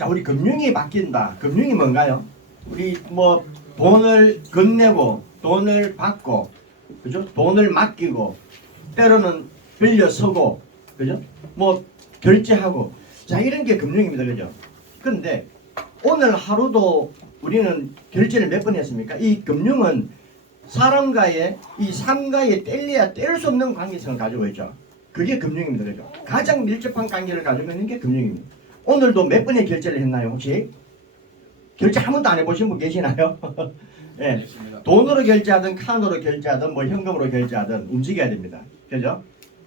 자, 우리 금융이 바뀐다. 금융이 뭔가요? 우리 뭐 돈을 건네고 돈을 받고, 그죠? 돈을 맡기고 때로는 빌려서고, 그죠? 뭐 결제하고, 자, 이런 게 금융입니다, 그죠? 그런데 오늘 하루도 우리는 결제를 몇 번 했습니까? 이 금융은 사람과의 이 삶과의 뗄래야 뗄 수 없는 관계성을 가지고 있죠. 그게 금융입니다, 그죠? 가장 밀접한 관계를 가지고 있는 게 금융입니다. 오늘도 몇 번의 결제를 했나요, 혹시? 결제 한 번도 안 해보신 분 계시나요? 네. 돈으로 결제하든 카드로 결제하든 뭐 현금으로 결제하든 움직여야 됩니다. 그죠?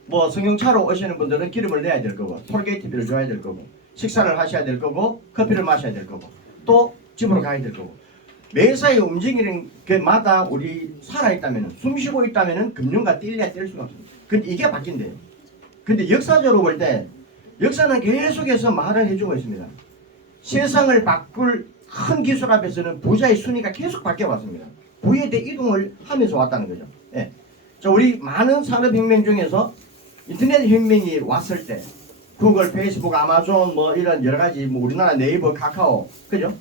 뭐 승용차로 오시는 분들은 기름을 내야 될 거고, 톨게이트비를 줘야 될 거고, 식사를 하셔야 될 거고, 커피를 마셔야 될 거고, 또 집으로 가야 될 거고. 매사에 움직이는 게마다 우리 살아있다면, 숨 쉬고 있다면 금융과 뗄래야 뗄 수가 없습니다. 근데 이게 바뀐대요. 근데 역사적으로 볼 때 역사는 계속해서 말을 해주고 있습니다. 세상을 바꿀 큰 기술 앞에서는 부자의 순위가 계속 바뀌어 왔습니다. 부에 대해 이동을 하면서 왔다는 거죠. 예. 자, 우리 많은 산업혁명 중에서 인터넷 혁명이 왔을 때 구글, 페이스북, 아마존 뭐 이런 여러 가지 뭐 우리나라 네이버, 카카오, 그죠?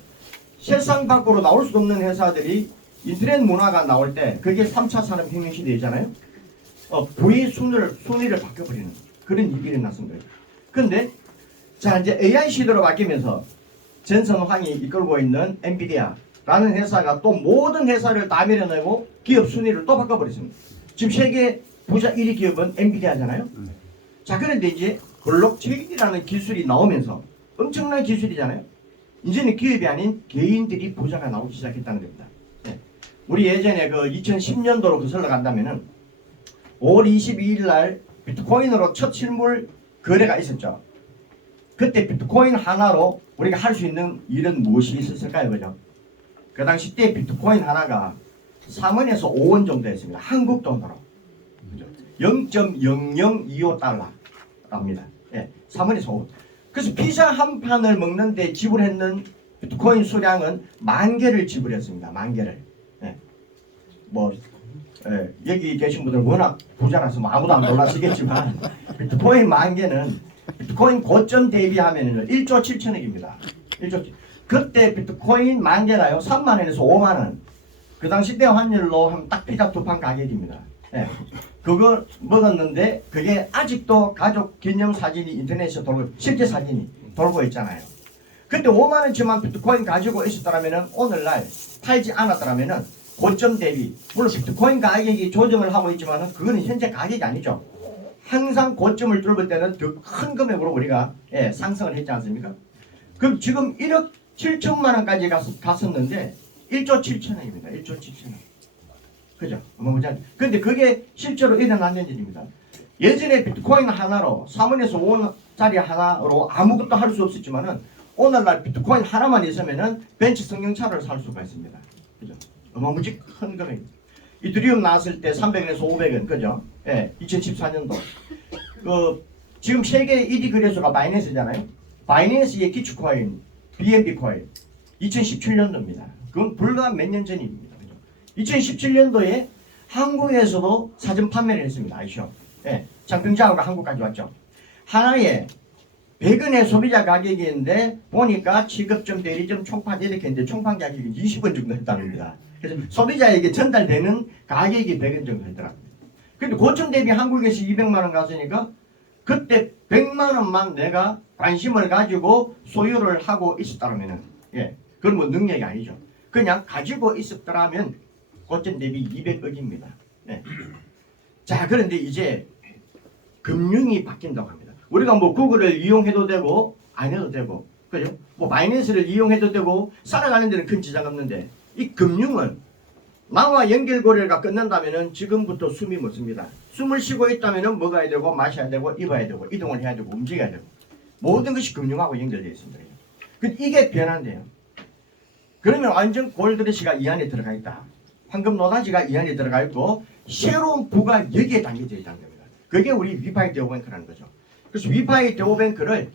세상 밖으로 나올 수 없는 회사들이 인터넷 문화가 나올 때 그게 3차 산업혁명 시대잖아요. 부의 순위를 바꿔버리는 그런 일이 일어났은 거예요. 그런데 자, 이제 AI 시대로 바뀌면서 전선황이 이끌고 있는 엔비디아라는 회사가 또 모든 회사를 다 밀어내고 기업 순위를 또 바꿔버렸습니다. 지금 세계 부자 1위 기업은 엔비디아잖아요. 자, 그런데 이제 블록체인이라는 기술이 나오면서 엄청난 기술이잖아요. 이제는 기업이 아닌 개인들이 부자가 나오기 시작했다는 겁니다. 네. 우리 예전에 그 2010년도로 거슬러 간다면은 5월 22일 날 비트코인으로 첫 실물 거래가 있었죠. 그때 비트코인 하나로 우리가 할 수 있는 일은 무엇이 있었을까요? 그죠? 그 당시 때 비트코인 하나가 3원에서 5원 정도 했습니다. 한국 돈으로. 그죠? 0.0025달러랍니다. 예, 3원에서 5원. 그래서 피자 한 판을 먹는데 지불했는 비트코인 수량은 10,000개를 지불했습니다. 10,000개를. 예. 여기 계신 분들은 워낙 부자라서 뭐 아무도 안 놀라시겠지만 비트코인 10,000개는 비트코인 고점 대비하면 1조 7천억입니다. 1조. 그때 비트코인 10,000개가요 3만원에서 5만원. 그 당시 때 환율로 하면 딱 피자 2판 가격입니다. 예. 그거 먹었는데 그게 아직도 가족 기념 사진이 인터넷에 돌고 실제 사진이 돌고 있잖아요. 그때 5만원치만 비트코인 가지고 있었더라면 오늘날 팔지 않았더라면 고점 대비 물론 비트코인 가격이 조정을 하고 있지만 그거는 현재 가격이 아니죠. 항상 고점을 뚫을 때는 더 큰 금액으로 우리가 상승을 했지 않습니까? 그럼 지금 1억 7천만 원까지 갔었는데 1조 7천억입니다. 1조 7천억. 그죠? 근데 그게 실제로 일어나는 일입니다. 예전에 비트코인 하나로 3원에서 5원짜리 하나로 아무것도 할 수 없었지만은 오늘날 비트코인 하나만 있으면은 벤츠 승용차를 살 수가 있습니다. 그죠? 어마무지 큰 금액입니다. 이더리움 나왔을 때 300원에서 500원, 그죠? 예, 2014년도. 지금 세계 1위 거래소가 바이낸스잖아요. 바이낸스의 기축코인, BNB 코인, 2017년도입니다. 그건 불과 몇 년 전입니다. 그죠? 2017년도에 한국에서도 사전 판매를 했습니다. 아시죠? 예, 장평장하고 한국까지 왔죠. 하나에 100원의 소비자 가격인데 보니까 취급점, 대리점, 총판 이렇게 했는데 총판 가격이 20원 정도 했다는 겁니다. 그래서 소비자에게 전달되는 가격이 100원 정도 했더라고요. 근데 고점 대비 한국에서 200만 원 갔으니까 그때 100만 원만 내가 관심을 가지고 소유를 하고 있었다면 그건 뭐 능력이 아니죠. 그냥 가지고 있었더라면 고점 대비 200억입니다. 예. 자, 그런데 이제 금융이 바뀐다고 합니다. 우리가 뭐 구글을 이용해도 되고 안 해도 되고, 그죠? 뭐 바이낸스를 이용해도 되고 살아가는 데는 큰 지장 없는데 이 금융은 나와 연결고리가 끝난다면은 지금부터 숨이 멎습니다. 숨을 쉬고 있다면은 먹어야 되고 마셔야 되고 입어야 되고 이동을 해야 되고 움직여야 되고 모든 것이 금융하고 연결되어 있습니다. 근데 이게 변한대요. 그러면 완전 골드러시가 이 안에 들어가 있다. 황금 노다지가 이 안에 들어가 있고 새로운 부가 여기에 담겨져 있다는 겁니다. 그게 우리 위파이 데오뱅크라는 거죠. 그래서 위파이 데오뱅크를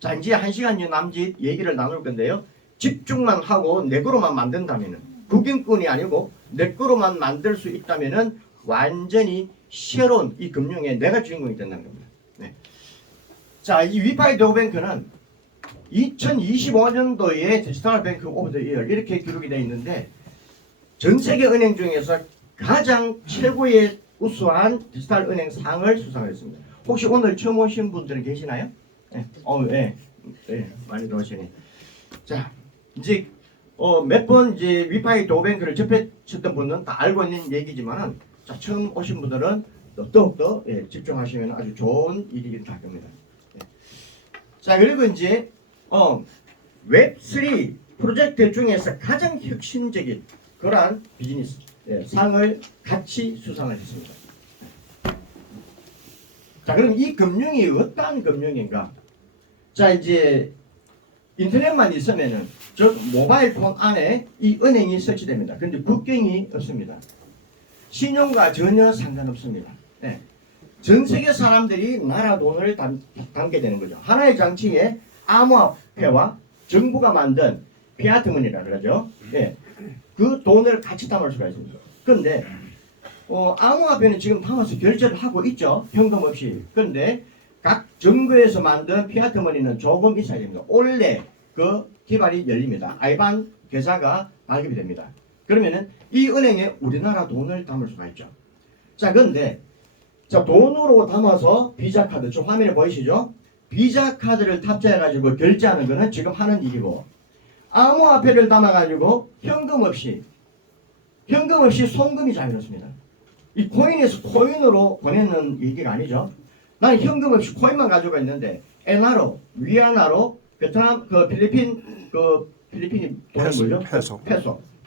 자 이제 1시간 남짓 얘기를 나눌 건데요. 집중만 하고 내 거로만 만든다면은 국인권이 아니고 내 거로만 만들 수 있다면은 완전히 새로운 이 금융에 내가 주인공이 된다는 겁니다. 네. 자, 이 위파이 데오뱅크는 2025년도에 디지털 뱅크 오브 더 이어 이렇게 기록이 되어 있는데 전 세계 은행 중에서 가장 최고의 우수한 디지털 은행 상을 수상했습니다. 혹시 오늘 처음 오신 분들은 계시나요? 네. 많이 들어오시네. 자, 이제 몇 번 이제 위파이 도어뱅크를 접했던 분은 다 알고 있는 얘기지만은 자, 처음 오신 분들은 더욱더 집중하시면 아주 좋은 일이긴 할 겁니다. 자, 그리고 이제 웹3 프로젝트 중에서 가장 혁신적인 그러한 비즈니스 상을 같이 수상을 했습니다. 자, 그럼 이 금융이 어떠한 금융인가? 자, 이제 인터넷만 있으면은 즉 모바일 폰 안에 이 은행이 설치됩니다. 그런데 국경이 없습니다. 신용과 전혀 상관없습니다. 네. 전 세계 사람들이 나라 돈을 담게 되는 거죠. 하나의 장치에 암호화폐와 정부가 만든 피아트머니라 그러죠. 네. 그 돈을 같이 담을 수가 있습니다. 그런데 암호화폐는 지금 담아서 결제를 하고 있죠. 현금 없이. 그런데 각 정부에서 만든 피아트머니는 조금 있어야 됩니다. 원래 그 기발이 열립니다. 아이반 계좌가 발급이 됩니다. 그러면은 이 은행에 우리나라 돈을 담을 수가 있죠. 자, 그런데 자, 돈으로 담아서 비자 카드, 저 화면에 보이시죠? 비자 카드를 탑재해가지고 결제하는 거는 지금 하는 일이고, 암호화폐를 담아가지고 현금 없이 송금이 자유롭습니다. 이 코인에서 코인으로 보내는 얘기가 아니죠. 나는 현금 없이 코인만 가지고 있는데 엔화로, 위안화로, 베트남, 필리핀이 돈이 뭐죠?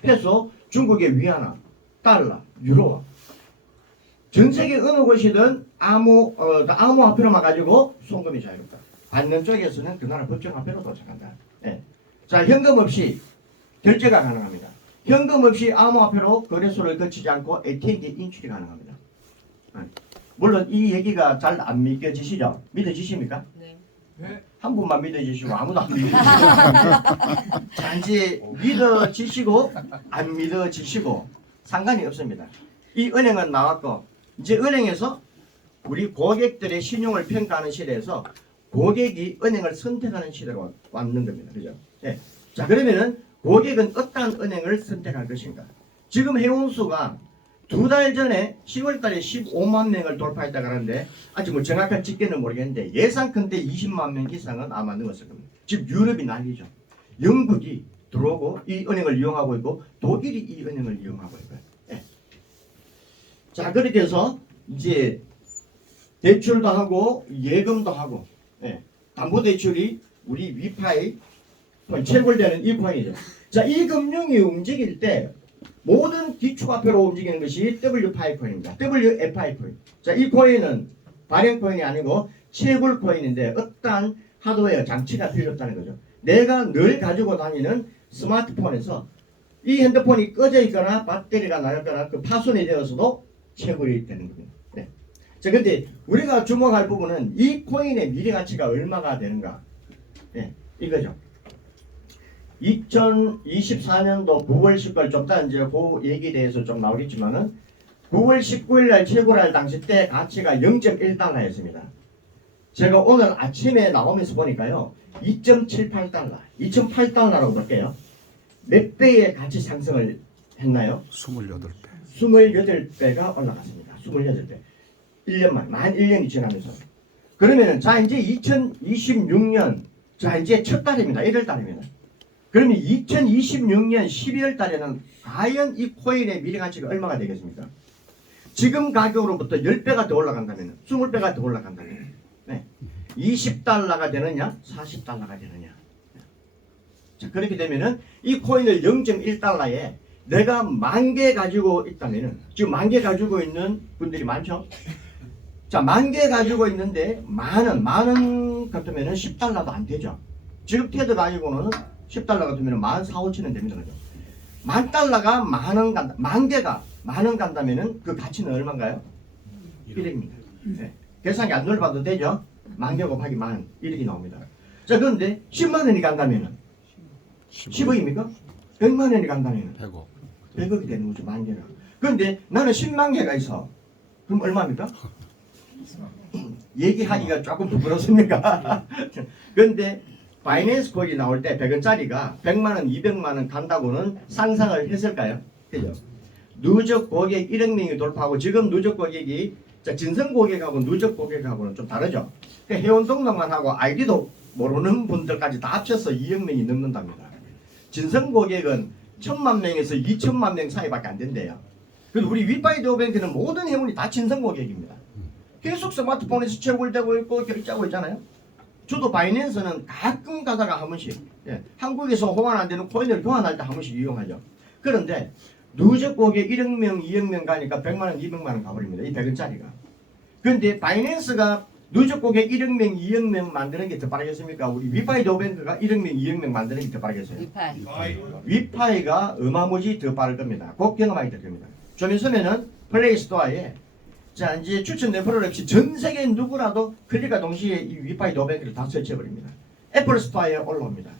페소, 중국의 위안화, 달러, 유로. 전 세계 어느 곳이든 암호화폐로만 가지고 송금이 자유롭다. 받는 쪽에서는 그 나라 법정화폐로 도착한다. 네. 자, 현금 없이 결제가 가능합니다. 현금 없이 암호화폐로 거래소를 거치지 않고 ATM기 인출이 가능합니다. 물론 이 얘기가 잘 안 믿겨지시죠? 믿어지십니까? 네. 한 분만 믿어지시고 아무도 안 믿어지시고 자, 이제 믿어지시고 안 믿어지시고 상관이 없습니다. 이 은행은 나왔고 이제 은행에서 우리 고객들의 신용을 평가하는 시대에서 고객이 은행을 선택하는 시대가 왔는 겁니다. 그죠? 네. 자, 그러면은 고객은 어떠한 은행을 선택할 것인가? 지금 회원수가 2달 전에 10월 달에 15만 명을 돌파했다고 하는데 아직 뭐 정확한 집계는 모르겠는데 예상컨대 20만 명 이상은 아마 넘었을 겁니다. 지금 유럽이 난리죠. 영국이 들어오고 이 은행을 이용하고 있고 독일이 이 은행을 이용하고 있고요. 네. 자, 그렇게 해서 이제 대출도 하고 예금도 하고 담보대출이 우리 위파이 채굴되는 이 포인이죠. 자, 이 금융이 움직일 때 모든 기축화폐로 움직이는 것이 WFI 코인입니다. WFI 코인. 자, 이 코인은 발행 코인이 아니고 채굴 코인인데 어떠한 하드웨어 장치가 필요 없다는 거죠. 내가 늘 가지고 다니는 스마트폰에서 이 핸드폰이 꺼져 있거나 배터리가 나갔거나 그 파손이 되어서도 채굴이 되는 겁니다. 네. 자, 근데 우리가 주목할 부분은 이 코인의 미래 가치가 얼마가 되는가? 네, 이거죠. 2024년도 9월 10일 좀 더 이제 그 얘기에 대해서 좀 나오겠지만은 9월 19일 날 채굴할 당시 때 가치가 0.1달러였습니다. 제가 오늘 아침에 나오면서 보니까요. 2.78달러, 2.8달러라고 볼게요. 몇 배의 가치 상승을 했나요? 28배. 28배가 올라갔습니다. 28배. 1년만, 만 1년이 지나면서. 그러면은 자, 이제 2026년, 자, 이제 첫 달입니다. 1월 달입니다. 그러면 2026년 12월 달에는 과연 이 코인의 미래 가치가 얼마가 되겠습니까? 지금 가격으로부터 10배가 더 올라간다면, 20배가 더 올라간다면, 20달러가 되느냐, 40달러가 되느냐. 자, 그렇게 되면은 이 코인을 0.1달러에 내가 10,000개 가지고 있다면은, 지금 10,000개 가지고 있는 분들이 많죠? 자, 10,000개 가지고 있는데, 만원 같으면은 10달러도 안 되죠. 지금 테드 가지고는 10달러 같으면 14,500원 됩니다. 그죠? 10,000달러가 만원 간다. 10,000개가 만원 간다면은 그 가치는 얼마인가요? 1억입니다. 네. 계산기 안 눌러봐도 되죠? 10,000개 곱하기 만 1억이 나옵니다. 자, 그런데 10만 원이 간다면은 10억입니까? 100만 원이 간다면은 100억이 되는 거죠. 10,000개가. 그런데 나는 10만 개가 있어. 그럼 얼마입니까? 얘기하기가 조금 부끄럽습니까? 그런데 바이낸스 코인이 나올 때 100원짜리가 100만원, 200만원 간다고는 상상을 했을까요? 그죠? 누적 고객 1억 명이 돌파하고 지금 누적 고객이 진성 고객하고 누적 고객하고는 좀 다르죠. 그러니까 회원 등록만 하고 아이디도 모르는 분들까지 다 합쳐서 2억 명이 넘는답니다. 진성 고객은 1000만 명에서 2천만 명 사이밖에 안 된대요. 그리고 우리 위파이 네오뱅크는 모든 회원이 다 진성 고객입니다. 계속 스마트폰에서 채굴되고 있고 결제하고 있잖아요. 저도 바이낸스는 가끔 가다가 한 번씩 한국에서 호환 안 되는 코인을 교환할 때 한 번씩 이용하죠. 그런데 누적 고객 1억 명, 2억 명 가니까 100만원, 200만원 가버립니다. 이 100원짜리가. 그런데 바이낸스가 누적 고객 1억 명, 2억 명 만드는 게 더 빠르겠습니까? 우리 위파이 네오뱅크가 1억 명, 2억 명 만드는 게 더 빠르겠어요? 위파이가 어마무지 더 빠를 겁니다. 곧 경험하게 될 겁니다. 좀 있으면은 플레이스토어에 자 이제 추천 레퍼럴 없이 전 세계 누구라도 클릭과 동시에 이 위파이 네오뱅크를 다 설치해버립니다. 애플 스토어에 올라옵니다.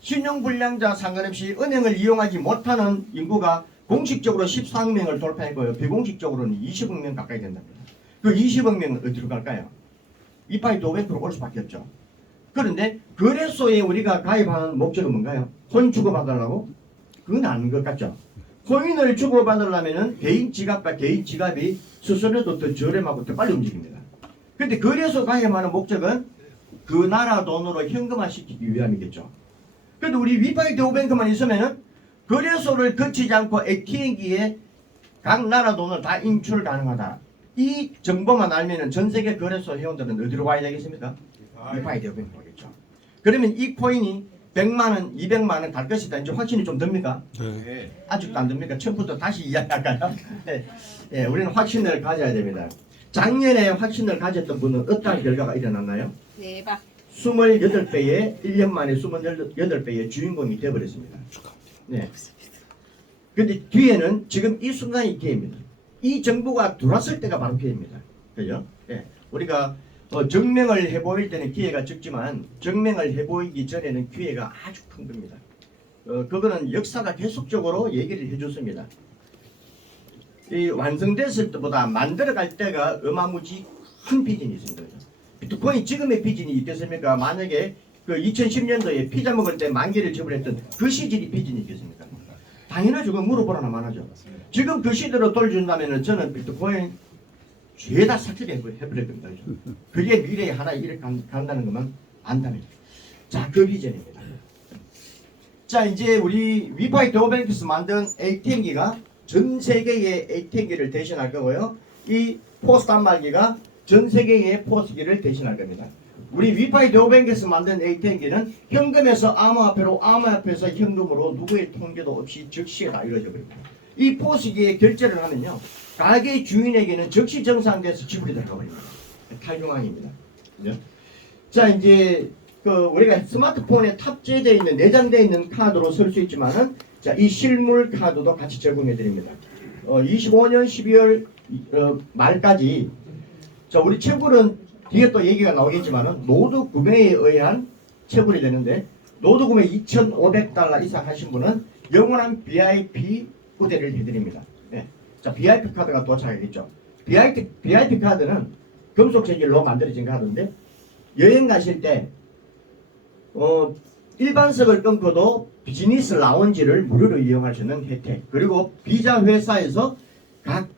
신용불량자 상관없이 은행을 이용하지 못하는 인구가 공식적으로 14억 명을 돌파했고요. 비공식적으로는 20억 명 가까이 된답니다. 그 20억 명은 어디로 갈까요? 위파이 네오뱅크로 올 수밖에 없죠. 그런데 거래소에 우리가 가입하는 목적은 뭔가요? 코인 주고받으려고? 그건 아닌 것 같죠. 코인을 주고받으려면 개인 지갑과 개인 지갑이 수수료도 더 저렴하고 더 빨리 움직입니다. 그런데 거래소 가입하는 목적은 그 나라 돈으로 현금화시키기 위함이겠죠. 그런데 우리 위파이 네오뱅크만 있으면은 거래소를 거치지 않고 ATM기에 각 나라 돈을 다 인출 가능하다. 이 정보만 알면은 전 세계 거래소 회원들은 어디로 가야 되겠습니까? 위파이 네오뱅크로 가겠죠. 그러면 이 코인이 100만원, 200만원 갈 것이다. 이제 확신이 좀 듭니까? 네. 아직도 안 듭니까? 처음부터 다시 이야기할까요? 네, 우리는 확신을 가져야 됩니다. 작년에 확신을 가졌던 분은 어떠한 결과가 일어났나요? 대박. 28배에 1년 만에 28배의 주인공이 되어버렸습니다. 네. 근데 뒤에는 지금 이 순간이 기회입니다. 이 정부가 들어왔을 때가 바로 기회입니다. 그죠? 네. 우리가 증명을 해보일 때는 기회가 적지만 증명을 해보이기 전에는 기회가 아주 큰 겁니다. 그거는 역사가 계속적으로 얘기를 해줬습니다. 이 완성됐을 때보다 만들어갈 때가 어마무지 큰 비전이 있습니다. 비트코인 지금의 비전이 있겠습니까? 만약에 그 2010년도에 피자 먹을 때 만개를 지불했던 그 시절이 비전이 있겠습니까? 당연하죠. 그거 물어보라나 말하죠. 지금 그 시대로 돌려준다면 저는 비트코인 죄다 삭제해버릴 겁니다. 그게 미래에 하나 이렇게 간다는 것만 안다면. 자, 그 비전입니다. 자, 이제 우리 위파이 네오뱅크에서 만든 ATM기가 전 세계의 ATM기를 대신할 거고요. 이 포스 단말기가 전 세계의 포스기를 대신할 겁니다. 우리 위파이 네오뱅크에서 만든 ATM기는 현금에서 암호화폐로, 암호화폐에서 현금으로 누구의 통계도 없이 즉시에 다 이루어져 버립니다. 이 포스기에 결제를 하면요, 가게 주인에게는 즉시 정상돼서 지불이 들어가 버립니다. 탈중앙입니다. 그죠? 자, 이제 우리가 스마트폰에 탑재되어 있는, 내장되어 있는 카드로 쓸 수 있지만은, 자, 이 실물 카드도 같이 제공해 드립니다. 25년 12월 말까지, 자, 우리 채굴은 뒤에 또 얘기가 나오겠지만은 노드 구매에 의한 채굴이 되는데, 노드 구매 2,500달러 이상 하신 분은 영원한 VIP 우대를 해드립니다. 네. 자, VIP 카드가 도착하겠죠. VIP 카드는 금속 재질로 만들어진 카드인데, 여행 가실 때 일반석을 끊고도 비즈니스 라운지를 무료로 이용할 수 있는 혜택, 그리고 비자 회사에서 각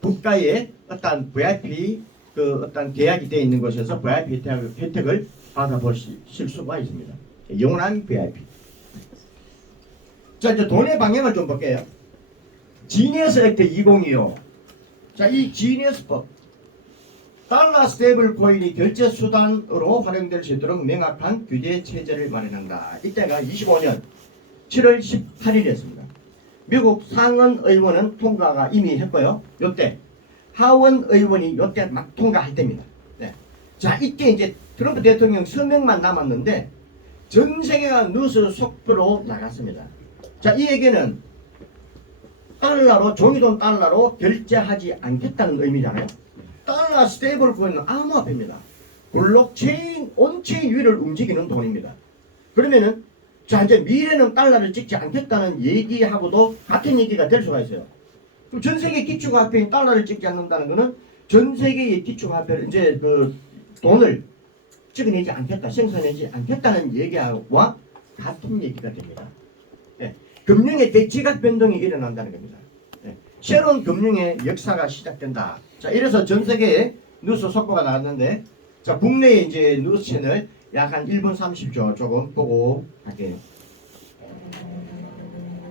국가의 어떤 VIP 어떤 계약이 되어 있는 곳에서 VIP 혜택을 받아보실 수가 있습니다. 영원한 VIP. 자, 이제 돈의 방향을 좀 볼게요. 지니어스 액트 2025. 자, 이 지니어스법. 달러 스테이블 코인이 결제 수단으로 활용될 수 있도록 명확한 규제 체제를 마련한다. 이때가 25년 7월 18일이었습니다. 미국 상원 의원은 통과가 이미 했고요. 요때 하원 의원이 요때 막 통과할 때입니다. 네. 자, 이때 이제 트럼프 대통령 서명만 남았는데 전 세계가 뉴스 속보로 나갔습니다. 자, 이 얘기는 달러로, 종이돈 달러로 결제하지 않겠다는 의미잖아요. 달러 스테이블 코인은 암호화폐입니다. 블록체인, 온체인 위를 움직이는 돈입니다. 그러면은 자, 이제 미래는 달러를 찍지 않겠다는 얘기하고도 같은 얘기가 될 수가 있어요. 그럼 전 세계 기축화폐인 달러를 찍지 않는다는 것은 전 세계의 기축화폐를 이제 돈을 찍어내지 않겠다, 생산하지 않겠다는 얘기와 같은 얘기가 됩니다. 예. 금융의 대지각 변동이 일어난다는 겁니다. 예. 새로운 금융의 역사가 시작된다. 자, 이래서 전 세계에 뉴스 속보가 나왔는데, 자, 국내에 이제 뉴스 채널 약 한 1분 30초 조금 보고 갈게요.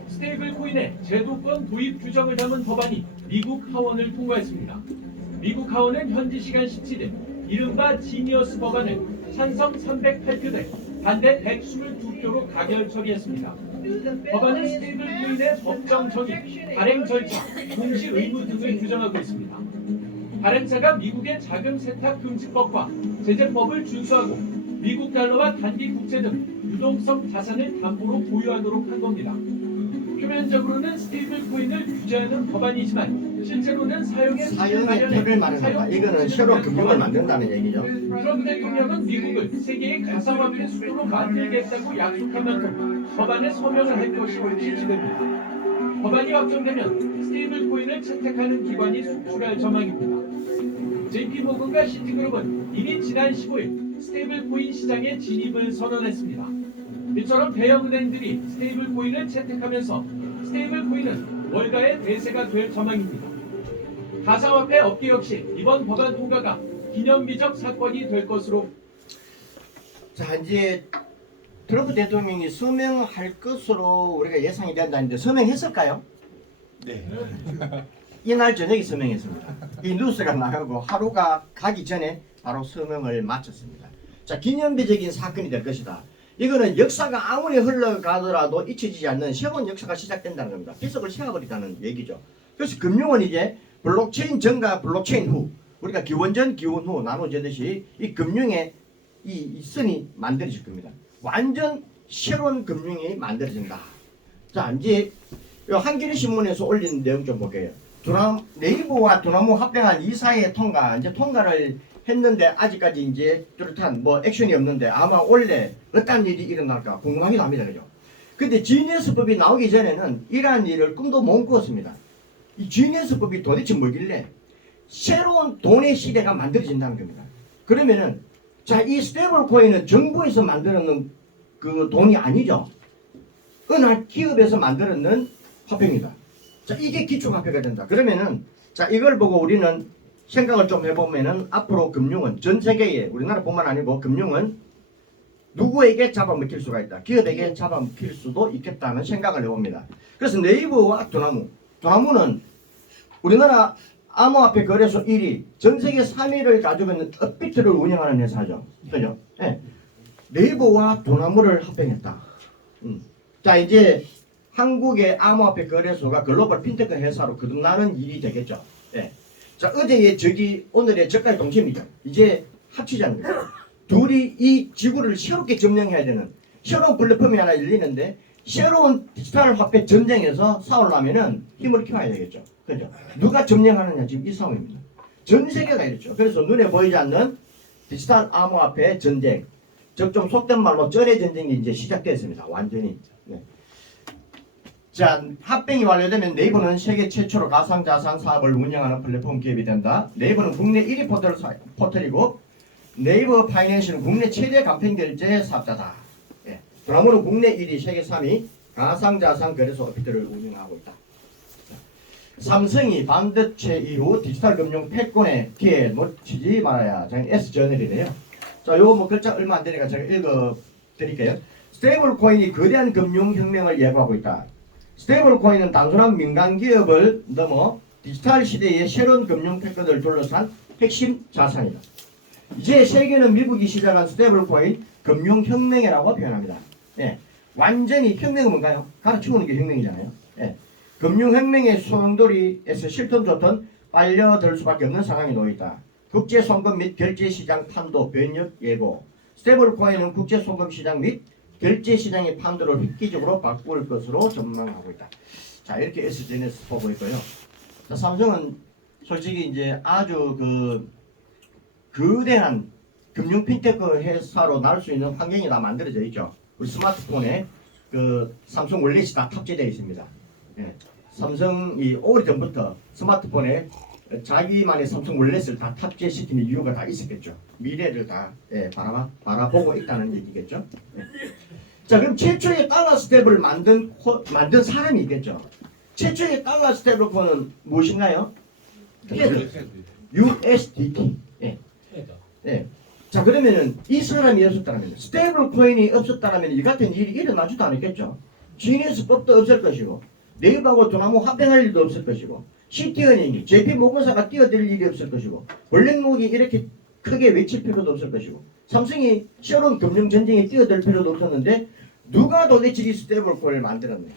스테이블 코인의 제도권 도입 규정을 담은 법안이 미국 하원을 통과했습니다. 미국 하원은 현지 시간 17일 이른바 지니어스 법안을 찬성 308표 대 반대 122표로 가결 처리했습니다. 법안은 스테이블 코인의 법정 정의, 발행 절차, 공시 의무 등을 규정하고 있습니다. 발행사가 미국의 자금 세탁 금지법과 제재법을 준수하고 미국 달러와 단기 국채 등 유동성 자산을 담보로 보유하도록 한 겁니다. 표면적으로는 스테이블 코인을 규제하는 법안이지만 실제로는 사용의 탭을 마련한다. 이거는 새로운 금융을 만든다는 얘기죠. 트럼프 대통령은 미국을 세계의 가상화폐 수도로 만들겠다고 약속한 만큼 법안에 서명을 할 것으로 지지됩니다. 법안이 확정되면 스테이블 코인을 채택하는 기관이 속출할 전망입니다. JP모건과 시티그룹은 이미 지난 15일 스테이블 코인 시장에 진입을 선언했습니다. 이처럼 대형은행들이 스테이블 코인을 채택하면서 스테이블 코인은 월가의 대세가 될 전망입니다. 가상화폐 업계 역시 이번 법안 통과가 기념비적 사건이 될 것으로. 자, 이제 트럼프 대통령이 서명할 것으로 우리가 예상이 된다는데 서명했을까요? 네. 이날 저녁에 서명했습니다. 이 뉴스가 나가고 하루가 가기 전에 바로 서명을 마쳤습니다. 자, 기념비적인 사건이 될 것이다. 이거는 역사가 아무리 흘러가더라도 잊혀지지 않는 새로운 역사가 시작된다는 겁니다. 비석을 세워버리다는 얘기죠. 그래서 금융은 이제 블록체인 전과 블록체인 후, 우리가 기원 전, 기원 후 나눠지듯이 이 금융의 이 선이 만들어질 겁니다. 완전 새로운 금융이 만들어진다. 자, 이제 한겨레 신문에서 올린 내용 좀 볼게요. 네이버와 두나무 합병한 이사회 통과, 이제 통과를 했는데 아직까지 이제 뚜렷한 뭐 액션이 없는데 아마 원래 어떤 일이 일어날까 궁금하기도 합니다. 그죠? 근데 지니어스법이 나오기 전에는 이러한 일을 꿈도 못 꾸었습니다. 이 지니어스법이 도대체 뭐길래 새로운 돈의 시대가 만들어진다는 겁니다. 그러면은 자, 이 스테이블 코인은 정부에서 만들어놓은 그 돈이 아니죠. 어느 기업에서 만들어놓은 화폐입니다. 자, 이게 기초화폐가 된다. 그러면은 자, 이걸 보고 우리는 생각을 좀 해보면은 앞으로 금융은 전 세계에 우리나라뿐만 아니고 금융은 누구에게 잡아먹힐 수가 있다. 기업에게 잡아먹힐 수도 있겠다는 생각을 해봅니다. 그래서 네이버와 두나무는 우리나라 암호화폐 거래소 1위, 전 세계 3위를 가지고 있는 업비트를 운영하는 회사죠. 그죠? 네. 네이버와 두나무를 합병했다. 자, 이제 한국의 암호화폐 거래소가 글로벌 핀테크 회사로 거듭나는 일이 되겠죠. 네. 자, 어제의 적이 오늘의 적과의 동심이죠. 이제 합치자는 거예요. 둘이 이 지구를 새롭게 점령해야 되는 새로운 플랫폼이 하나 열리는데 새로운 디지털 화폐 전쟁에서 싸우려면은 힘을 키워야 되겠죠. 그죠? 누가 점령하느냐 지금 이 상황입니다. 전 세계가 이렇죠. 그래서 눈에 보이지 않는 디지털 암호화폐 전쟁, 즉 좀 속된 말로 쩔의 전쟁이 이제 시작됐습니다. 완전히. 네. 자, 합병이 완료되면 네이버는 세계 최초로 가상자산 사업을 운영하는 플랫폼 기업이 된다. 네이버는 국내 1위 포털이고 네이버 파이낸스는 국내 최대 간편결제 사업자다. 예. 두나무는 국내 1위, 세계 3위 가상자산 거래소 업비트를 운영하고 있다. 자, 삼성이 반도체 이후 디지털 금융 패권에 기회 놓치지 말아야. S저널이네요. 자, 요거 뭐 글자 얼마 안 되니까 제가 읽어 드릴게요. 스테이블 코인이 거대한 금융 혁명을 예고하고 있다. 스테이블 코인은 단순한 민간 기업을 넘어 디지털 시대의 새로운 금융 패권을 둘러싼 핵심 자산이다. 이제 세계는 미국이 시작한 스테이블 코인 금융 혁명이라고 표현합니다. 예. 완전히 혁명은 뭔가요? 가르치우는 게 혁명이잖아요. 예. 금융 혁명의 소용돌이에서 싫든 좋든 빨려들 수밖에 없는 상황이 놓여 있다. 국제 송금 및 결제 시장 판도 변혁 예고. 스테이블 코인은 국제 송금 시장 및 결제 시장의 판도를 획기적으로 바꿀 것으로 전망하고 있다. 자, 이렇게 SGN에서 보고 있고요. 자, 삼성은 솔직히 이제 아주 거대한 금융 핀테크 회사로 날 수 있는 환경이 다 만들어져 있죠. 우리 스마트폰에 삼성 월렛이 다 탑재되어 있습니다. 예. 삼성이 오래전부터 스마트폰에 자기만의 삼성 월렛을 다 탑재시키는 이유가 다 있었겠죠. 미래를 다 바라보고 있다는 얘기겠죠. 예. 자, 그럼 최초의 달러 스텝을 만든 사람이 있겠죠. 최초의 달러 스텝을 코는 무엇인가요? USDT. 예. 예. 자, 그러면은 이 사람이 없었다면, 스테이블 코인이 없었다면 이 같은 일이 일어나지도 않았겠죠. 지니어스법도 없을 것이고, 네이버하고 도나무 합병할 일도 없을 것이고, 시티은행이 JP모건사가 뛰어들 일이 없을 것이고, 블랙록이 이렇게 크게 외칠 필요도 없을 것이고, 삼성이 새로운 금융 전쟁에 뛰어들 필요도 없었는데 누가 도대체 이 스테이블 코인을 만들었느냐?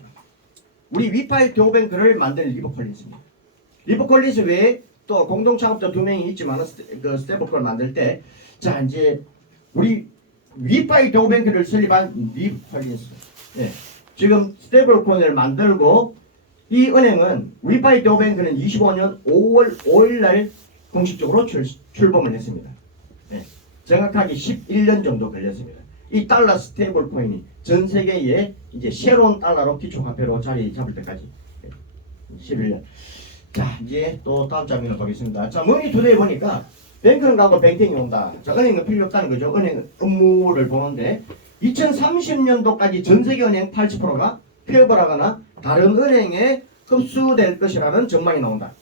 우리 위파이 도뱅크를 만든 리버 콜린스입니다. 리버 콜린스 외에 또 공동 창업자 2명이 있지만 그 스테이블 코인을 만들 때, 자 이제 우리 위파이 도뱅크를 설립한 리버 콜린스. 예. 지금 스테이블 코인을 만들고, 이 은행은 위파이 도뱅크는 25년 5월 5일 날 공식적으로 출범을 했습니다. 네. 정확하게 11년 정도 걸렸습니다. 이 달러 스테이블 코인이 전 세계에 이제 새로운 달러로 기초화폐로 자리 잡을 때까지 11년. 자, 이제 또 다음 장면을 보겠습니다. 자, 머니투데이 보니까 뱅크는 가고 뱅탱이 온다. 자, 은행은 필요 없다는 거죠. 은행 업무를 보는데 2030년도까지 전 세계 은행 80%가 폐업하거나 다른 은행에 흡수될 것이라는 전망이 나온다.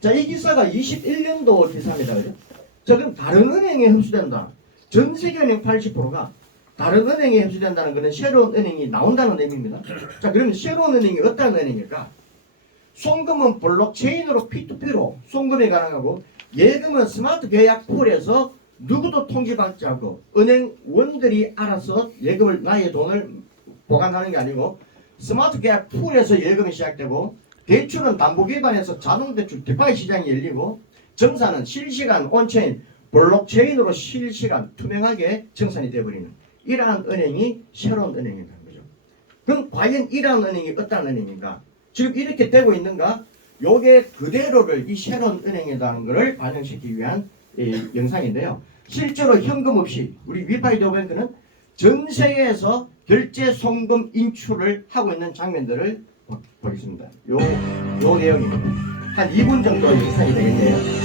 자, 이 기사가 21년도 기사입니다. 그죠? 자, 그럼 다른 은행에 흡수된다. 전 세계 은행 80%가 다른 은행에 흡수된다는 것은 새로운 은행이 나온다는 의미입니다. 자, 그러면 새로운 은행이 어떤 은행일까? 송금은 블록체인으로 P2P로 송금이 가능하고, 예금은 스마트 계약 풀에서 누구도 통지받지 않고 은행원들이 알아서 예금을, 나의 돈을 보관하는 게 아니고 스마트 계약 풀에서 예금이 시작되고, 대출은 담보 기반에서 자동대출 디파이 시장이 열리고, 정산은 실시간 온체인 블록체인으로 실시간 투명하게 정산이 되어버리는 이러한 은행이 새로운 은행이라는 거죠. 그럼 과연 이러한 은행이 어떤 은행인가? 지금 이렇게 되고 있는가? 요게 그대로를 이 새로운 은행이라는 것을 반영시키기 위한 영상인데요. 실제로 현금 없이 우리 위파이 도뱅크는 전 세계에서 결제 송금 인출을 하고 있는 장면들을 보겠습니다. 요 내용입니다. 한 2분 정도 영상이 되겠네요.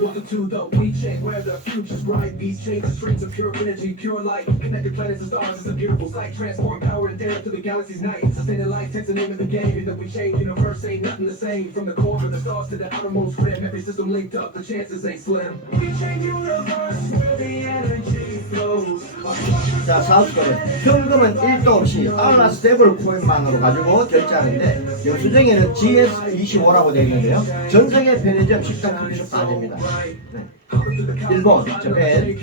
Welcome to the WeChat, where the future's bright. These changes, streams of pure energy, pure light. Connected planets and stars, it's a beautiful sight. Transform power and dare to the galaxy's night. Sustaining life takes the name of the game. In the WeChat universe, ain't nothing the same. From the core of the stars to the outermost rim, every system linked up, the chances ain't slim. WeChat universe, where the energy flows. 자, 사업권은 현금은 1도 없이 달러 스테이블 코인만으로 가지고 결제하는데, 영수증에는 GS25라고 되어 있는데요. 전 세계 편의점, 식당, 커피숍 다 됩니다. 네. 일본, 재팬,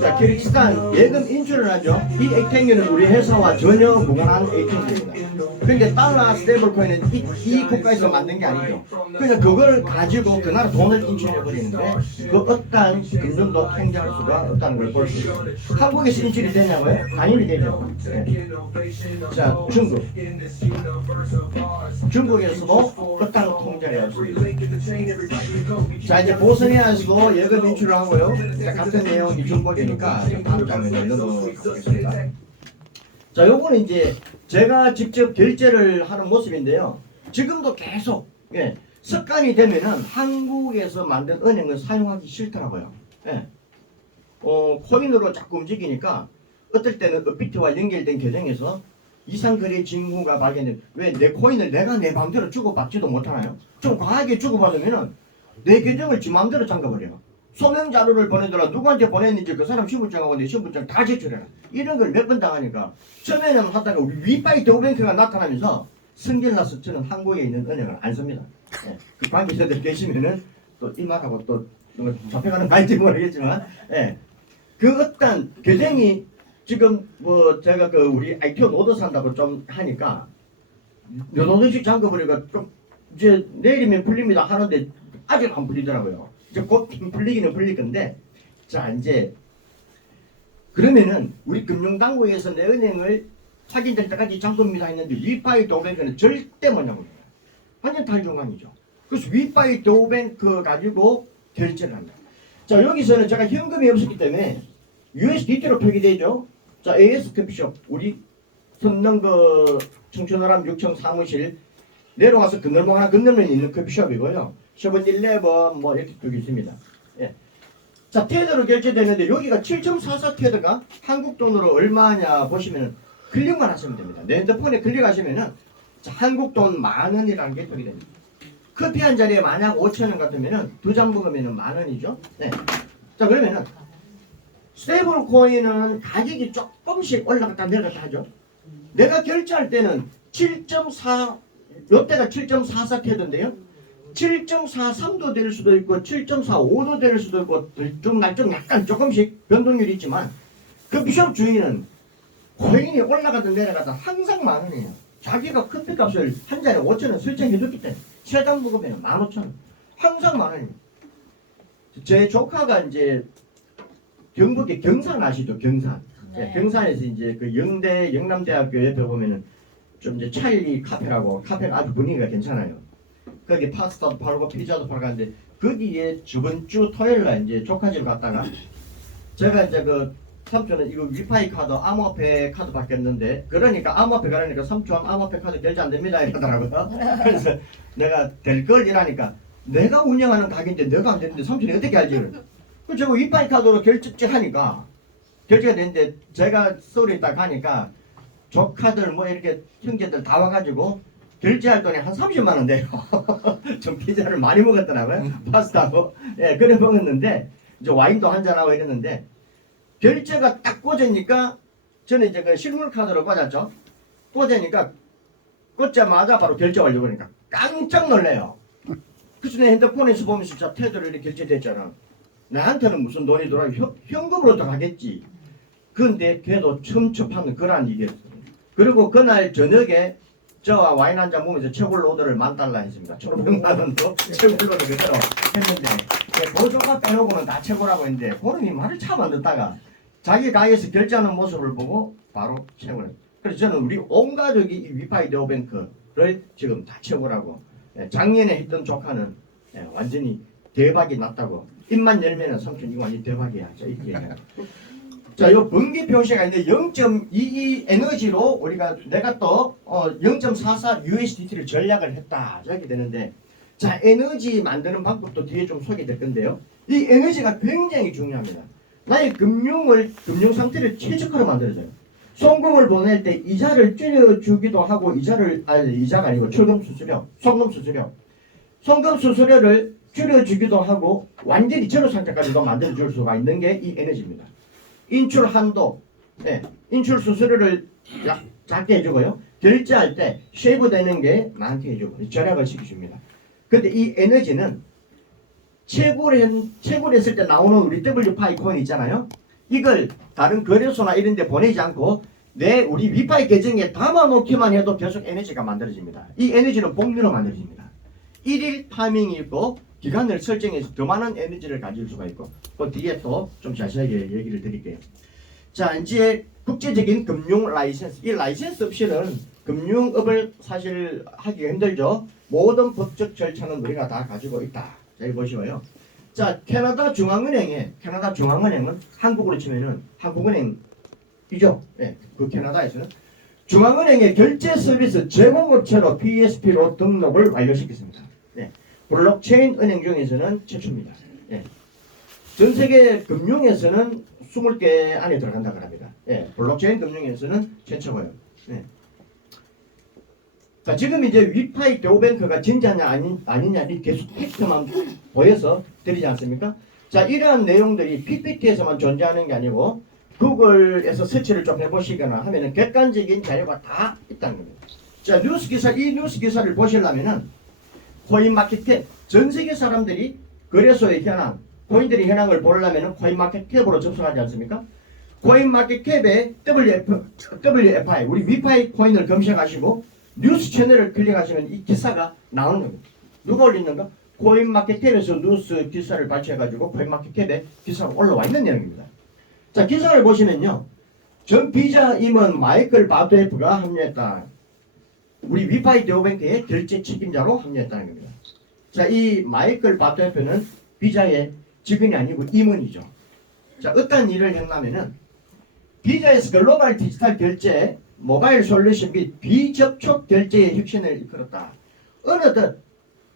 자, 키르기스탄 예금 인출을 하죠. 이 액텐류는 우리 회사와 전혀 무관한 액텐류입니다. 그러니까 달러 스테이블 코인은 이 국가에서 만든 게 아니죠. 그래서 그걸 가지고 그 나라 돈을 인출해 버리는데, 그 어떠한 금융도 통제할 수가 없다는 걸 볼 수 있어요. 한국에서 인출이 되냐고요? 당연히 되죠. 네. 자, 중국에서도 어떠한 통제가 없습니다. 자, 이제 보스니아에서도 예금 인출을 하고요. 같은 내용이 중국이니까 다음 장면을 넘어가겠습니다. 자, 요거는 이제 제가 직접 결제를 하는 모습인데요. 지금도 계속 습관이 되면은 한국에서 만든 은행을 사용하기 싫더라고요. 코인으로 자꾸 움직이니까 어떨 때는 업비트와 연결된 계정에서 이상거래 징후가 발견된, 왜 내 코인을 내가 내 마음대로 주고받지도 못하나요? 좀 과하게 주고받으면은 내 계정을 지 마음대로 잠가버려. 소명 자료를 보내더라, 누구한테 보냈는지 그 사람 신분증하고 내 신분증 다 제출해라. 이런 걸 몇 번 당하니까 처음에는 하다가 우리 위파이 도뱅크가 나타나면서 성질나서 저는 한국에 있는 은행을 안 씁니다. 그 관계자들 계시면은 또 이 말하고 또 잡혀가는 말인지 모르겠지만, 그 어떤 계정이 지금 뭐 제가 그 우리 ITO 노드 산다고 좀 하니까 몇 노드씩 잠궈버리니까 좀 이제 내일이면 풀립니다 하는데 아직 안 풀리더라고요. 이제 곧 풀리기는 풀릴 건데, 자 이제 그러면은 우리 금융당국에서 내 은행을 확인될 때까지 잠금입니다 했는데 위파이 도어뱅크는 절대 뭐냐고 완전 탈중앙이죠. 그래서 위파이 도어뱅크 가지고 결제를 한다. 자 여기서는 제가 현금이 없었기 때문에 USDT로 표기되죠. 자 AS 커피숍 우리 성능 그 청춘호람 6층 사무실 내려가서 건널목 하나 건너면 있는 커피숍이고요. 셔븐일레븐 뭐 이렇게 두 개 있습니다. 예. 자 테더로 결제되는데 여기가 7.44 테더가 한국 돈으로 얼마냐 보시면은 클릭만 하시면 됩니다. 내 핸드폰에 클릭하시면은 자, 한국 돈 10,000원이라는 게 표기 됩니다. 커피 한 잔에 만약 5,000원 같으면은 두 잔 먹으면은 10,000원이죠. 네. 자 그러면은 스테이블 코인은 가격이 조금씩 올라갔다 내려갔다 하죠. 내가 결제할 때는 7.4 요때가 7.44 테더인데요. 7.43도 될 수도 있고 7.45도 될 수도 있고 들쭉날쭉 약간 조금씩 변동률이 있지만 그 비숍 주인은 코인이 올라가든 내려가든 항상 10,000원이에요. 자기가 커피값을 한 잔에 5,000원 설정해줬기 때문에 최단 먹으면 15,000원 항상 10,000원입니다. 제 조카가 이제 경북의 경산 아시죠? 경산. 네. 경산에서 이제 그 영남대학교 옆에 보면은 좀 이제 찰리 카페라고 카페가 아주 분위기가 괜찮아요. 거기 파스타도 팔고 피자도 팔고 하는데 거기에 저번 주 토요일 날 이제 조카 집 갔다가 제가 이제 그 삼촌은 이거 위파이 카드 암호화폐 카드 받겠는데 그러니까 암호화폐 그러니까 삼촌 암호화폐 카드 결제 안 됩니다 이러더라고요. 그래서 내가 될 걸 이라니까 내가 운영하는 가게인데 내가 안 되는데 삼촌이 어떻게 알지? 그 제가 위파이 카드로 결제 하니까 결제가 됐는데 제가 서울에 있다 가니까 조카들 뭐 이렇게 형제들 다 와가지고 결제할 돈이 한 30만 원 돼요. 좀 피자를 많이 먹었더라고요. 파스타하고. 예, 그래 먹었는데 이제 와인도 한잔하고 이랬는데 결제가 딱 꽂으니까 저는 이제 그 실물 카드로 꽂았죠. 꽂으니까 꽂자마자 바로 결제 완료 그러니까 깜짝 놀래요. 그래서 내 핸드폰에서 보면서 자 테더로 이렇게 결제됐잖아. 나한테는 무슨 돈이 돌아 현금으로 더 가겠지. 근데 걔도 첨첩하는 그런 일이었어요. 그리고 그날 저녁에 저와 와인 한 잔 먹으면서 채굴 오더를 $10,000 했습니다. 1,500만 원도 채굴 오더 그대로 했는데 보조가 빼놓고는 다 채굴하고 있는데 그놈이 말을 참 안 듣다가 자기 가게에서 결제하는 모습을 보고 바로 채굴했어요. 그래서 저는 우리 온 가족이 이 위파이 네오뱅크를 지금 다 채굴하고 작년에 했던 조카는 완전히 대박이 났다고 입만 열면은 삼촌 이거 완전 대박이야. 저 이렇게 얘기해요. 자, 요 번개 표시가 있는데 0.22 에너지로 우리가 내가 또 0.44 USDT를 전략을 했다. 이렇게 되는데 자, 에너지 만드는 방법도 뒤에 좀 소개될 건데요. 이 에너지가 굉장히 중요합니다. 나의 금융 상태를 최적화로 만들어줘요. 송금을 보낼 때 이자를 줄여주기도 하고 이자가 아니고 송금 수수료를 줄여주기도 하고 완전히 제로 상태까지도 만들어줄 수가 있는 게 이 에너지입니다. 인출 한도, 인출 수수료를 작게 해주고요. 결제할 때 쉐이브 되는 게 많게 해주고 절약을 시켜줍니다. 근데 이 에너지는 채굴했을 때 나오는 우리 WPI 코인 있잖아요. 이걸 다른 거래소나 이런 데 보내지 않고 우리 위파이 계정에 담아놓기만 해도 계속 에너지가 만들어집니다. 이 에너지는 복리로 만들어집니다. 1일 파밍이 있고 기간을 설정해서 더 많은 에너지를 가질 수가 있고 그 뒤에 또 좀 자세하게 얘기를 드릴게요. 자 이제 국제적인 금융 라이센스 이 라이센스 없이는 금융업을 사실 하기가 힘들죠. 모든 법적 절차는 우리가 다 가지고 있다. 자 여기 보시고요. 자 캐나다 중앙은행은 한국으로 치면은 한국은행이죠. 그 캐나다에서는 중앙은행의 결제 서비스 제공업체로 PSP로 등록을 완료시켰습니다. 블록체인 은행 중에서는 최초입니다. 전 세계 금융에서는 20개 안에 들어간다고 합니다. 블록체인 금융에서는 최초고요. 자, 지금 이제 위파이 네오뱅크가 진짜냐 아니냐 계속 팩트만 보여서 드리지 않습니까? 자, 이러한 내용들이 PPT에서만 존재하는 게 아니고 구글에서 서치를 좀 해보시거나 하면은 객관적인 자료가 다 있다는 겁니다. 자, 이 뉴스 기사를 보시려면은 코인마켓캡 전 세계 사람들이 거래소의 현황, 코인들의 현황을 보려면 코인마켓캡으로 접속하지 않습니까? 코인마켓캡에 WFI, 우리 위파이 코인을 검색하시고 뉴스 채널을 클릭하시면 이 기사가 나오는 겁니다. 누가 올리는가? 코인마켓캡에서 뉴스 기사를 발췌해가지고 코인마켓캡에 기사가 올라와 있는 내용입니다. 자, 기사를 보시면요. 전 비자 임원 마이클 바도에프가 합류했다. 우리 위파이 대우뱅크의 결제 책임자로 합류했다는 겁니다. 자, 이 마이클 바도에프는 비자의 직원이 아니고 임원이죠. 자, 어떤 일을 했냐면은 비자에서 글로벌 디지털 결제, 모바일 솔루션 및 비접촉 결제의 혁신을 이끌었다. 어느덧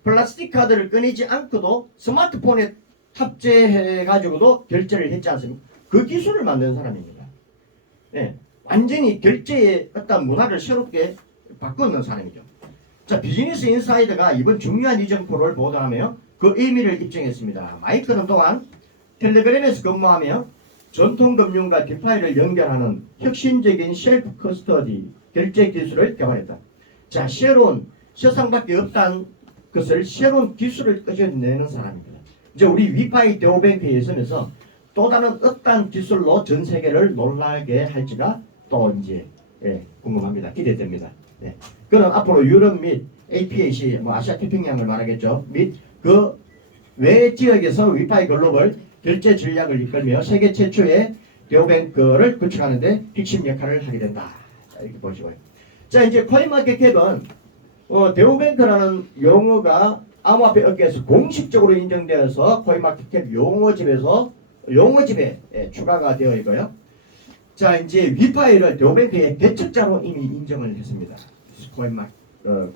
플라스틱 카드를 꺼내지 않고도 스마트폰에 탑재해가지고도 결제를 했지 않습니까? 그 기술을 만든 사람입니다. 예, 완전히 결제의 어떤 문화를 새롭게 바꾸는 사람이죠. 자, 비즈니스 인사이드가 이번 중요한 이전 프로를 보도하며 그 의미를 입증했습니다. 마이크는 또한 텔레그램에서 근무하며 전통금융과 디파이를 연결하는 혁신적인 셀프 커스터디 결제 기술을 개발했다. 자, 새로운 세상밖에 없다는 것을 새로운 기술을 꺼내는 사람입니다. 이제 우리 위파이 대우뱅크에 있으면서 또 다른 어떤 기술로 전 세계를 놀라게 할지가 또 이제 궁금합니다. 기대됩니다. 네. 그는 앞으로 유럽 및 APAC, 아시아 태평양을 말하겠죠. 및 그 외 지역에서 위파이 글로벌 결제 전략을 이끌며 세계 최초의 대우뱅크를 구축하는데 핵심 역할을 하게 된다. 자, 이렇게 보시고요. 자, 이제 코인마켓캡은 대우뱅크라는 용어가 암호화폐 업계에서 공식적으로 인정되어서 코인마켓캡 용어집에 추가가 되어 있고요. 자, 이제 위파이를 대우뱅크의 개척자로 이미 인정을 했습니다.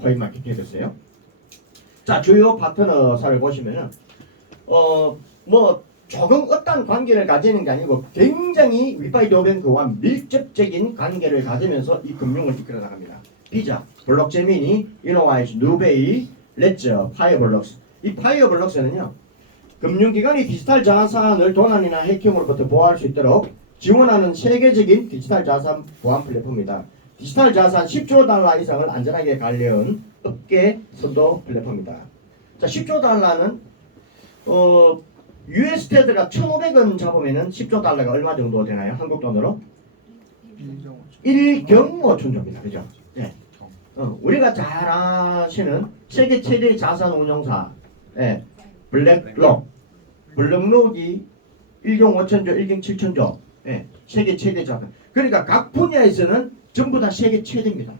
코인마켓캡에서요. 자, 주요 파트너사를 보시면은 조금 어떤 관계를 가지는 게 아니고 굉장히 위파이 대우뱅크와 밀접적인 관계를 가지면서 이 금융을 이끌어 나갑니다. 비자, 블록제미니, 이노와이즈, 누베이, 레저, 파이어블록스. 이 파이어블록스는요, 금융기관이 디지털 자산을 도난이나 해킹으로부터 보호할 수 있도록 지원하는 세계적인 디지털 자산 보안 플랫폼입니다. 디지털 자산 10조 달러 이상을 안전하게 관리한 업계 선도 플랫폼입니다. 자, 10조 달러는 US 테드가 1,500원 잡으면은 10조 달러가 얼마 정도 되나요? 한국 돈으로? 1경 5천조입니다. 그죠? 네. 우리가 잘 아시는 세계 최대 자산 운용사, 블랙록. 블랙록이 1경 5천조, 1경 7천조. 세계 최대 자산. 그러니까 각 분야에서는 전부 다 세계 최대입니다.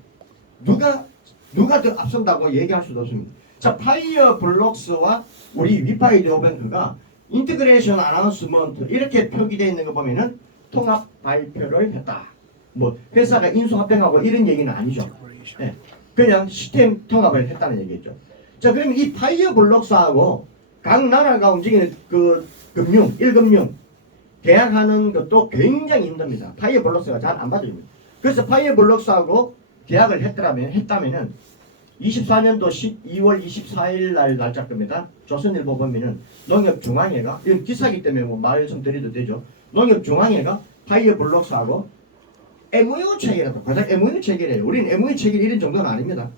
누가 더 앞선다고 얘기할 수도 없습니다. 자, 파이어블록스와 우리 위파이 대우뱅크가 인티그레이션 아나운스먼트 이렇게 표기되어 있는 거 보면은 통합 발표를 했다. 회사가 인수합병하고 이런 얘기는 아니죠. 그냥 시스템 통합을 했다는 얘기죠. 자, 그러면 이 파이어블록스하고 각 나라가 움직이는 그 금융, 1금융 계약하는 것도 굉장히 힘듭니다. 파이어블록스가 잘 안 받아줍니다. 그래서 파이어블록스하고 계약을 했다면은 24년도 12월 24일 날 날짜 겁니다. 조선일보 보면은 농협중앙회가, 이건 기사기 때문에 말 좀 드려도 되죠. 농협중앙회가 파이어블록스하고 MOU 체결했다. 가장 MOU 체결해요. 우리는 MOU 체결 이런 정도는 아닙니다.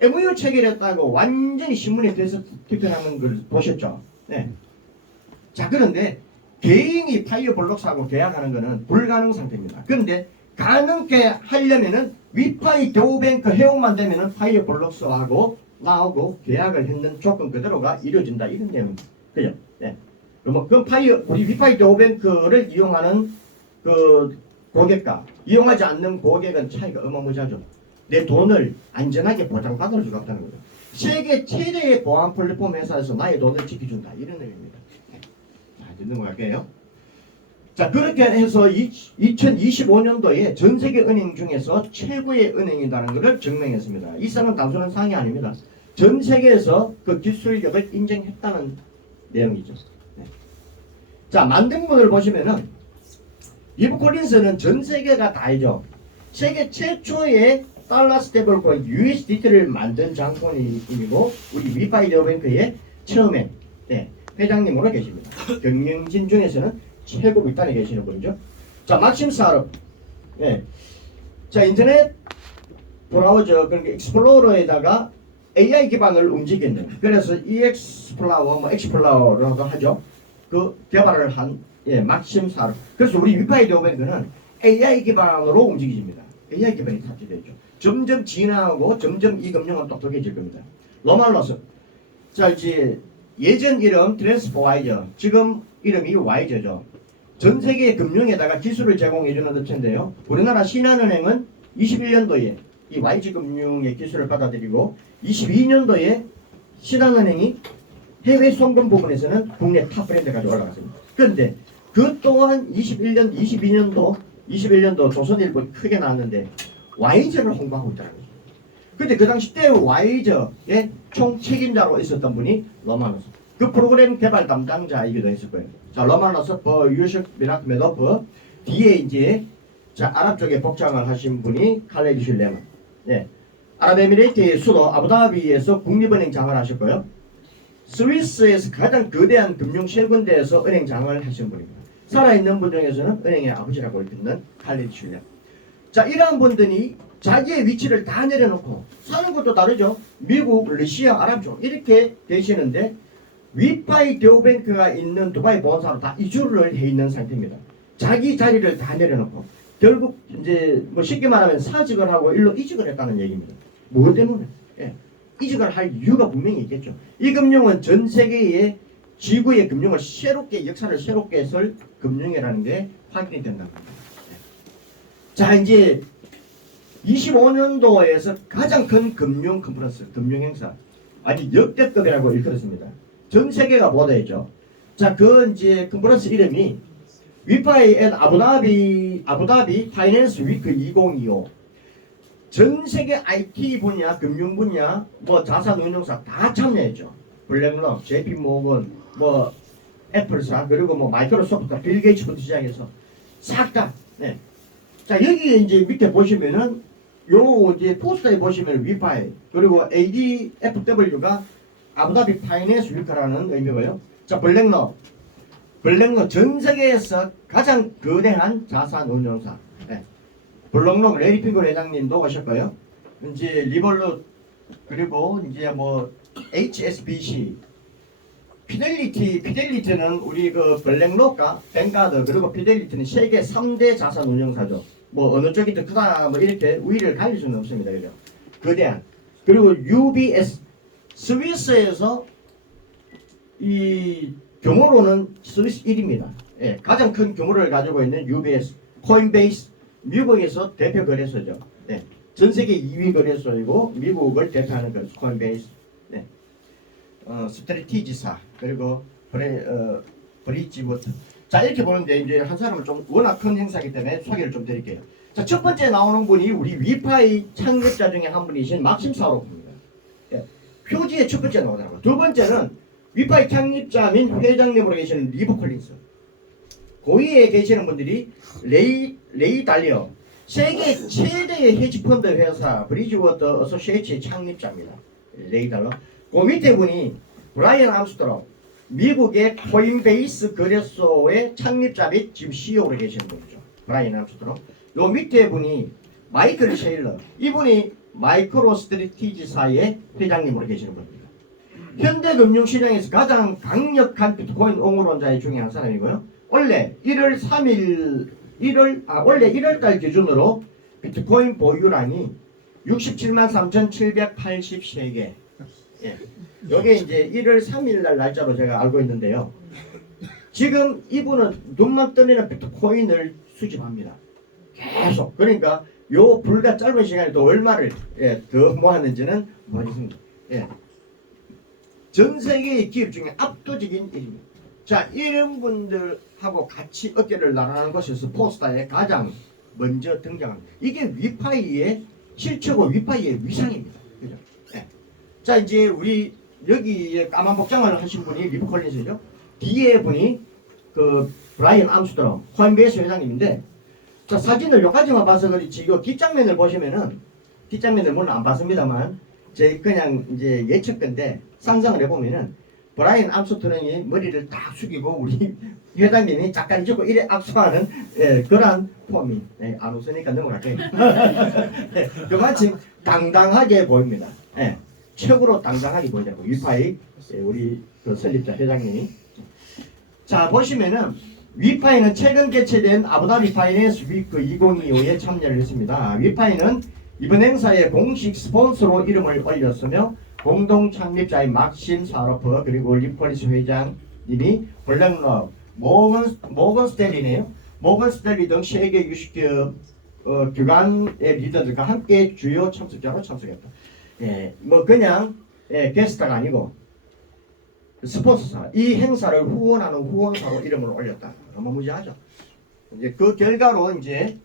MOU 체결했다고 완전히 신문에 대해서 투표하는 걸 보셨죠? 네. 자, 그런데 개인이 파이어블록스하고 계약하는 것은 불가능 상태입니다. 그런데 가능하게 하려면은 위파이 대우뱅크 회원만 되면은 파이어블록스하고 나하고 계약을 했는 조건 그대로가 이루어진다 이런 내용입니다. 그죠? 네. 그럼 우리 위파이 대우뱅크를 이용하는 그 고객과 이용하지 않는 고객은 차이가 어마무시하죠. 내 돈을 안전하게 보장받을 수가 없다는 거죠. 세계 최대의 보안 플랫폼 회사에서 나의 돈을 지켜준다 이런 의미입니다. 자, 이제 넘어갈게요. 자, 그렇게 해서 2025년도에 전 세계 은행 중에서 최고의 은행이라는 것을 증명했습니다. 이 사람은 단순한 상이 아닙니다. 전 세계에서 그 기술력을 인정했다는 내용이죠. 네. 자, 만등문을 보시면은 이브 콜린스는 전 세계가 다 알죠. 세계 최초의 달러 스테이블 코인 USDT를 만든 장본인이고 우리 위파이 대우뱅크의 처음에 회장님으로 계십니다. 경영진 중에서는 최고 밑단에 계시는 분이죠. 자, 막심 사르. 자, 인터넷 브라우저 그러니까 익스플로러에다가 AI 기반을 움직이는 그래서 EX플라워 엑스플라워라고 하죠. 그 개발을 한 막심 사르. 그래서 우리 위파이 대우뱅크는 AI 기반으로 움직입니다. AI 기반이 탑재되죠. 점점 진화하고 점점 이 금융은 똑똑해질 겁니다. 로말로스. 자, 이제 예전 이름 트랜스퍼와이저, 지금 이름이 와이저죠. 전 세계 금융에다가 기술을 제공해주는 업체인데요. 우리나라 신한은행은 21년도에 이 YG 금융의 기술을 받아들이고 22년도에 신한은행이 해외 송금 부분에서는 국내 탑 브랜드까지 올라갔습니다. 그런데 그 또한 21년도 조선일보 크게 나왔는데 YG를 홍보하고 있다는 거죠. 근데 그 당시 때 YG의 총 책임자로 있었던 분이 러마노스. 그 프로그램 개발 담당자이기도 했을 거예요. 자, 러마노스, 유식 미라크 메도프, 뒤에 이제 자, 아랍 쪽에 복장을 하신 분이 칼레드 슐레만. 예. 아랍에미레이트의 수도 아부다비에서 국립은행장을 하셨고요. 스위스에서 가장 거대한 금융 세 군데에서 은행장을 하신 분입니다. 살아있는 분 중에서는 은행의 아버지라고 있는 칼레드 슐레만. 자, 이러한 분들이 자기의 위치를 다 내려놓고 사는 것도 다르죠. 미국, 러시아, 아랍 쪽 이렇게 계시는데 위파이 대우뱅크가 있는 두바이 본사로 다 이주를 해 있는 상태입니다. 자기 자리를 다 내려놓고 결국 이제 뭐 쉽게 말하면 사직을 하고 일로 이직을 했다는 얘기입니다. 뭐 때문에? 예. 이직을 할 이유가 분명히 있겠죠. 이 금융은 전 세계의 지구의 금융을 새롭게 역사를 새롭게 쓸 금융이라는 게 확인이 된다는 겁니다. 예. 자, 이제 25년도에서 가장 큰 금융 컨퍼런스, 금융 행사, 아주 역대급이라고 일컬었습니다. 전 세계가 보도했죠. 자, 그 이제 컨퍼런스 이름이 위파이 앤 아부다비 파이낸스 위크 2025. 전 세계 IT 분야, 금융 분야, 뭐 자산 운용사 다 참여했죠. 블랙록, JP 모건, 뭐 애플사, 그리고 뭐 마이크로소프트, 빌 게이츠부터 시작해서 싹 다. 네. 자, 여기 이제 밑에 보시면은 요 이제 포스터에 보시면 위파이 그리고 ADFW가 아부다비 파이낸스 위크라는 의미고요. 자, 블랙록 전 세계에서 가장 거대한 자산 운용사. 네. 블랙록 레리 피글 회장님도 오셨고요. 이제 리볼루 그리고 이제 뭐 HSBC 피델리티는 우리 그 블랙록과 뱅가드 그리고 피델리티는 세계 3대 자산 운용사죠. 뭐 어느 쪽이 더 크다 뭐 이렇게 우위를 가릴 수는 없습니다. 그죠? 거대한. 그리고 UBS 스위스에서 이 규모로는 스위스 1위입니다. 예, 가장 큰 규모를 가지고 있는 UBS, 코인베이스 미국에서 대표 거래소죠. 예, 전 세계 2위 거래소이고 미국을 대표하는 거래소 코인베이스. 네. 스트레티지사 그리고 브리지워터. 자, 이렇게 보는데 이제 한 사람은 좀 워낙 큰 행사이기 때문에 소개를 좀 드릴게요. 자, 첫 번째 나오는 분이 우리 위파이 창립자 중에 한 분이신 막심 사로프입니다. 예, 표지에 첫 번째 나오더라고요. 두 번째는 위파이 창립자 및 회장님으로 계시는 리브 콜린스. 고위에 계시는 분들이 레이 달리오. 세계 최대의 헤지펀드 회사 브리지워터 어소시에이츠의 창립자입니다. 레이 달러. 그 밑에 분이 브라이언 암스트롱. 미국의 코인베이스 거래소의 창립자 및 지금 CEO로 계시는 분이죠. 브라이언 암스트롱. 요 밑에 분이 마이클 셰일러. 이분이 마이크로 스트래티지사의 회장님으로 계시는 분입니다. 현대 금융시장에서 가장 강력한 비트코인 옹호론자 중에 한 사람이고요. 원래 1월달 기준으로 비트코인 보유량이 67만 3,783개. 예. 요게 이제 1월 3일 날 날짜로 제가 알고 있는데요. 지금 이분은 눈만 떠내는 비트코인을 수집합니다. 계속. 그러니까 요 불과 짧은 시간에도 얼마를 더 모았는지는 모르겠습니다. 예. 전 세계의 기업 중에 압도적인 일입니다. 자, 이런 분들하고 같이 어깨를 나란하는 것에서 포스터에 가장 먼저 등장합니다. 이게 위파이의 실체고 위파이의 위상입니다. 그죠? 네. 자, 이제 우리 여기에 까만 복장을 하신 분이 리브 콜린스죠. 뒤에 분이 그 브라이언 암스트롱 코인베이스 회장님인데, 자, 사진을 여기까지만 봐서 그렇지 이거 뒷장면을 보시면은 뒷장면을 물론 안 봤습니다만 제 그냥 이제 예측건데 상상을 해보면은 브라이언 암스트롱이 머리를 딱 숙이고 우리 회장님이 잠깐 잊고 이래 악수하는 그러한 폼이 안 웃으니까 넘어갈게요. 그만큼 당당하게 보입니다. 최고로 당당하게 보이자고 위파이 우리 그 설립자 회장님이. 자, 보시면은 위파이는 최근 개최된 아부다비 파이낸스 위크 2025에 참여를 했습니다. 위파이는 이번 행사의 공식 스폰서로 이름을 올렸으며 공동 창립자인 막심 사로프 그리고 리폴리스 회장님이 블랙록, 모건 스탠리네요. 모건 스탠리 등 세계 유식기업 기관의 리더들과 함께 주요 참석자로 참석했다. 예, 뭐 그냥 게스트가 아니고 스폰서사, 이 행사를 후원하는 후원사로 이름을 올렸다. 어마무지하죠. 이제 그 결과로 이제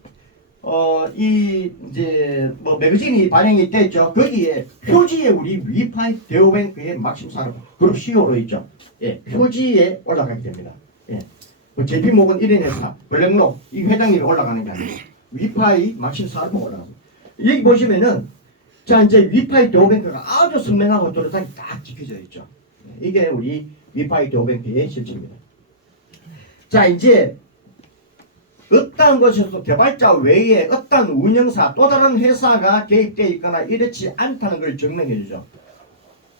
이제 뭐 매거진이 발행이 됐죠. 거기에 표지에 우리 위파이 대우뱅크의 막심사로 그룹 CEO로 있죠. 예, 표지에 올라가게 됩니다. 예, 뭐 JP 모건 1인 회사 블랙록 이 회장님이 올라가는 게 아니고 위파이 막심사로 올라갑니다. 여기 보시면은 자 이제 위파이 대우뱅크가 아주 선명하고 뚜렷하게 딱 지켜져 있죠. 예, 이게 우리 위파이 대우뱅크의 실체입니다. 자 이제 어떠한 것에서도 개발자 외에 어떠한 운영사 또 다른 회사가 개입되어 있거나 이렇지 않다는 걸 증명해 주죠.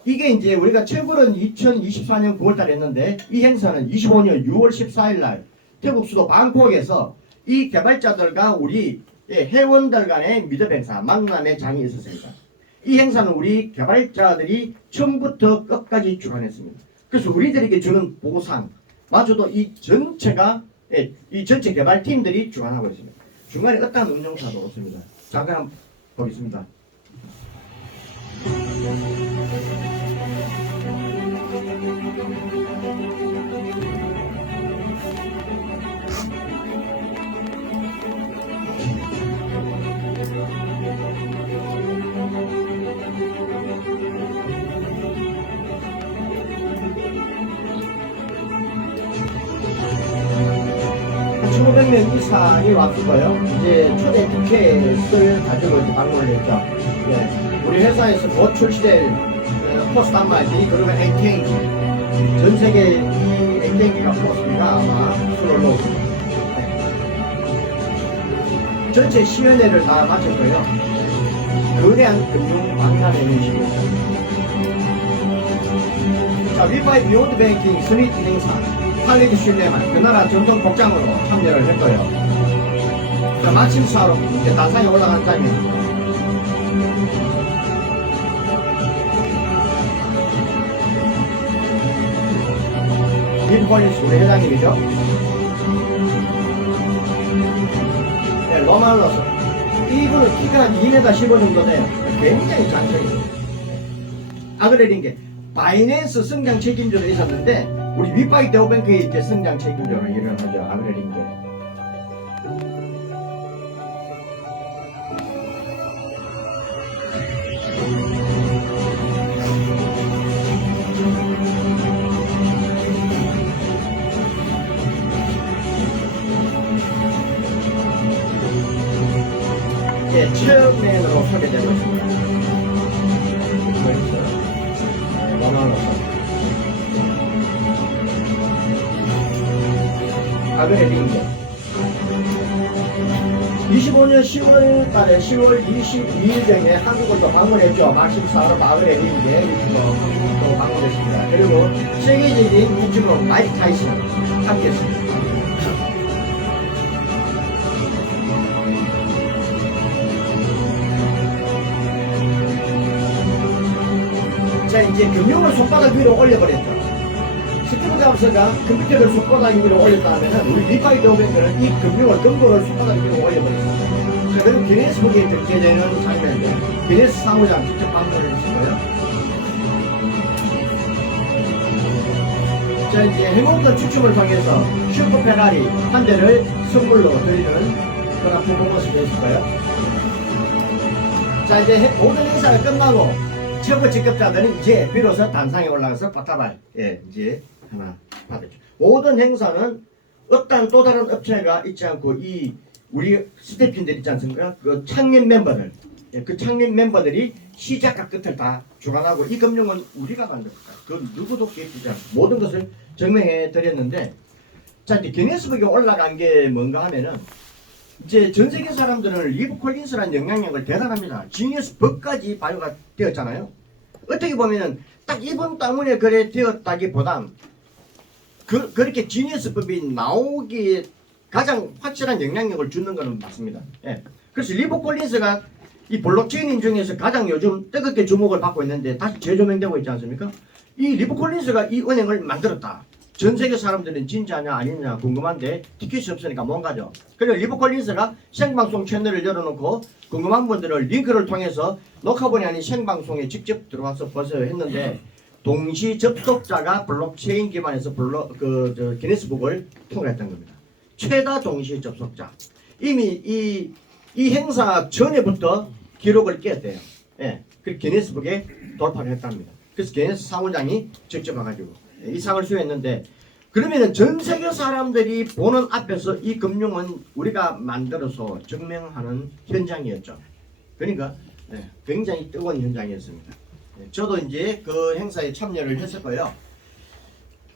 이게 이제 우리가 최고는 2024년 9월달에 했는데 이 행사는 25년 6월 14일 날 태국 수도 방콕에서 이 개발자들과 우리 회원들 간의 미덕 행사 만남의 장이 있었습니다. 이 행사는 우리 개발자들이 처음부터 끝까지 주관했습니다. 그래서 우리들에게 주는 보상 마저도 이 전체가 이 전체 개발팀들이 주관하고 있습니다. 중간에 어떠한 운영사도 없습니다. 잠깐 한번 보겠습니다. 한 1,500명 이상이 왔을 거예요. 이제 초대 티켓을 가지고 이제 방문을 했죠. 예. 우리 회사에서 곧 출시될 포스 단말기 그러면 엔케이지 전 세계 이 엔케이지가 포스가 아마 수를 놓습니다. 네. 전체 시연회를 다 마쳤고요. 거대한 금융 박람회 유식입니다. 자, 위파이 비욘드 뱅킹 스미트 행사 할리드 슐레만 그 나라 전통 복장으로 참여를 했고요. 자, 마침사로 이제 단상에 올라간 장면. 빈폴리스 우리 회장님이죠. 네, 로말로스 이분은 키가 2m 15 정도 돼요. 굉장히 장성이에요. 아그레링게 바이낸스 성장 책임자로 있었는데 우리 위파이 대우뱅크의 이제 성장 책임자로 일을 하죠. 아그레링게. 예, 체어맨으로 소개되고 있습니다. 원어로서 아그레링게 25년 10월 달에 10월 22일경에 한국을 또 방문했죠. 막심사로 아그레링게 한국도 방문했습니다. 그리고 세계적인 유튜버 마이크 타이슨 함께했습니다. 자 이제 금융을 손바닥 위로 올려버렸죠. 스티브 잡스가 컴퓨터를 손바닥 위로 올렸다 하면은 우리 위파이 대우뱅크는 이 금융을 금고를 손바닥 위로 올려버렸습니다. 자 그리고 기네스북에 등재되는 장면인데 기네스 사무장 직접 방문을 했어요. 자 이제 행운권 추첨을 통해서 슈퍼 페라리 한 대를 선물로 드리는 그런 퍼포먼스도 있을까요? 자 이제 모든 행사가 끝나고 최고 직급자들은 이제 비로소 단상에 올라가서 바타발 이제 하나 받았죠. 모든 행사는 어떤 또 다른 업체가 있지 않고 이 우리 스태프인들 있지 않습니까? 그 창립 멤버들 그 창립 멤버들이 시작과 끝을 다 주관하고 이 금융은 우리가 만듭니다. 그 누구도 깨지지 않고 모든 것을 증명해 드렸는데 자 이제 기네스북에 올라간 게 뭔가 하면은 이제 전 세계 사람들은 리브 콜린스라는 영향력을 대단합니다. 지니어스 법까지 발효가 되었잖아요. 어떻게 보면은 딱 이번 때문에 그래 되었다기보단 그렇게 지니어스 법이 나오기에 가장 확실한 영향력을 주는 것은 맞습니다. 예. 그래서 리브 콜린스가 이 블록체인 중에서 가장 요즘 뜨겁게 주목을 받고 있는데 다시 재조명되고 있지 않습니까? 이 리브 콜린스가 이 은행을 만들었다. 전 세계 사람들은 진짜냐 아니냐 궁금한데 티켓이 없으니까 못 가죠. 그래서 리브 콜린스가 생방송 채널을 열어놓고 궁금한 분들을 링크를 통해서 녹화본이 아닌 생방송에 직접 들어와서 보세요 했는데 동시 접속자가 블록체인 기반에서 기네스북을 통과했던 겁니다. 최다 동시 접속자. 이미 이 행사 전에부터 기록을 깼대요. 예, 그 기네스북에 돌파를 했답니다. 그래서 기네스 사무장이 직접 와가지고 이 상을 수여했는데 그러면은 전 세계 사람들이 보는 앞에서 이 금융은 우리가 만들어서 증명하는 현장이었죠. 그러니까 굉장히 뜨거운 현장이었습니다. 저도 이제 그 행사에 참여를 했었고요.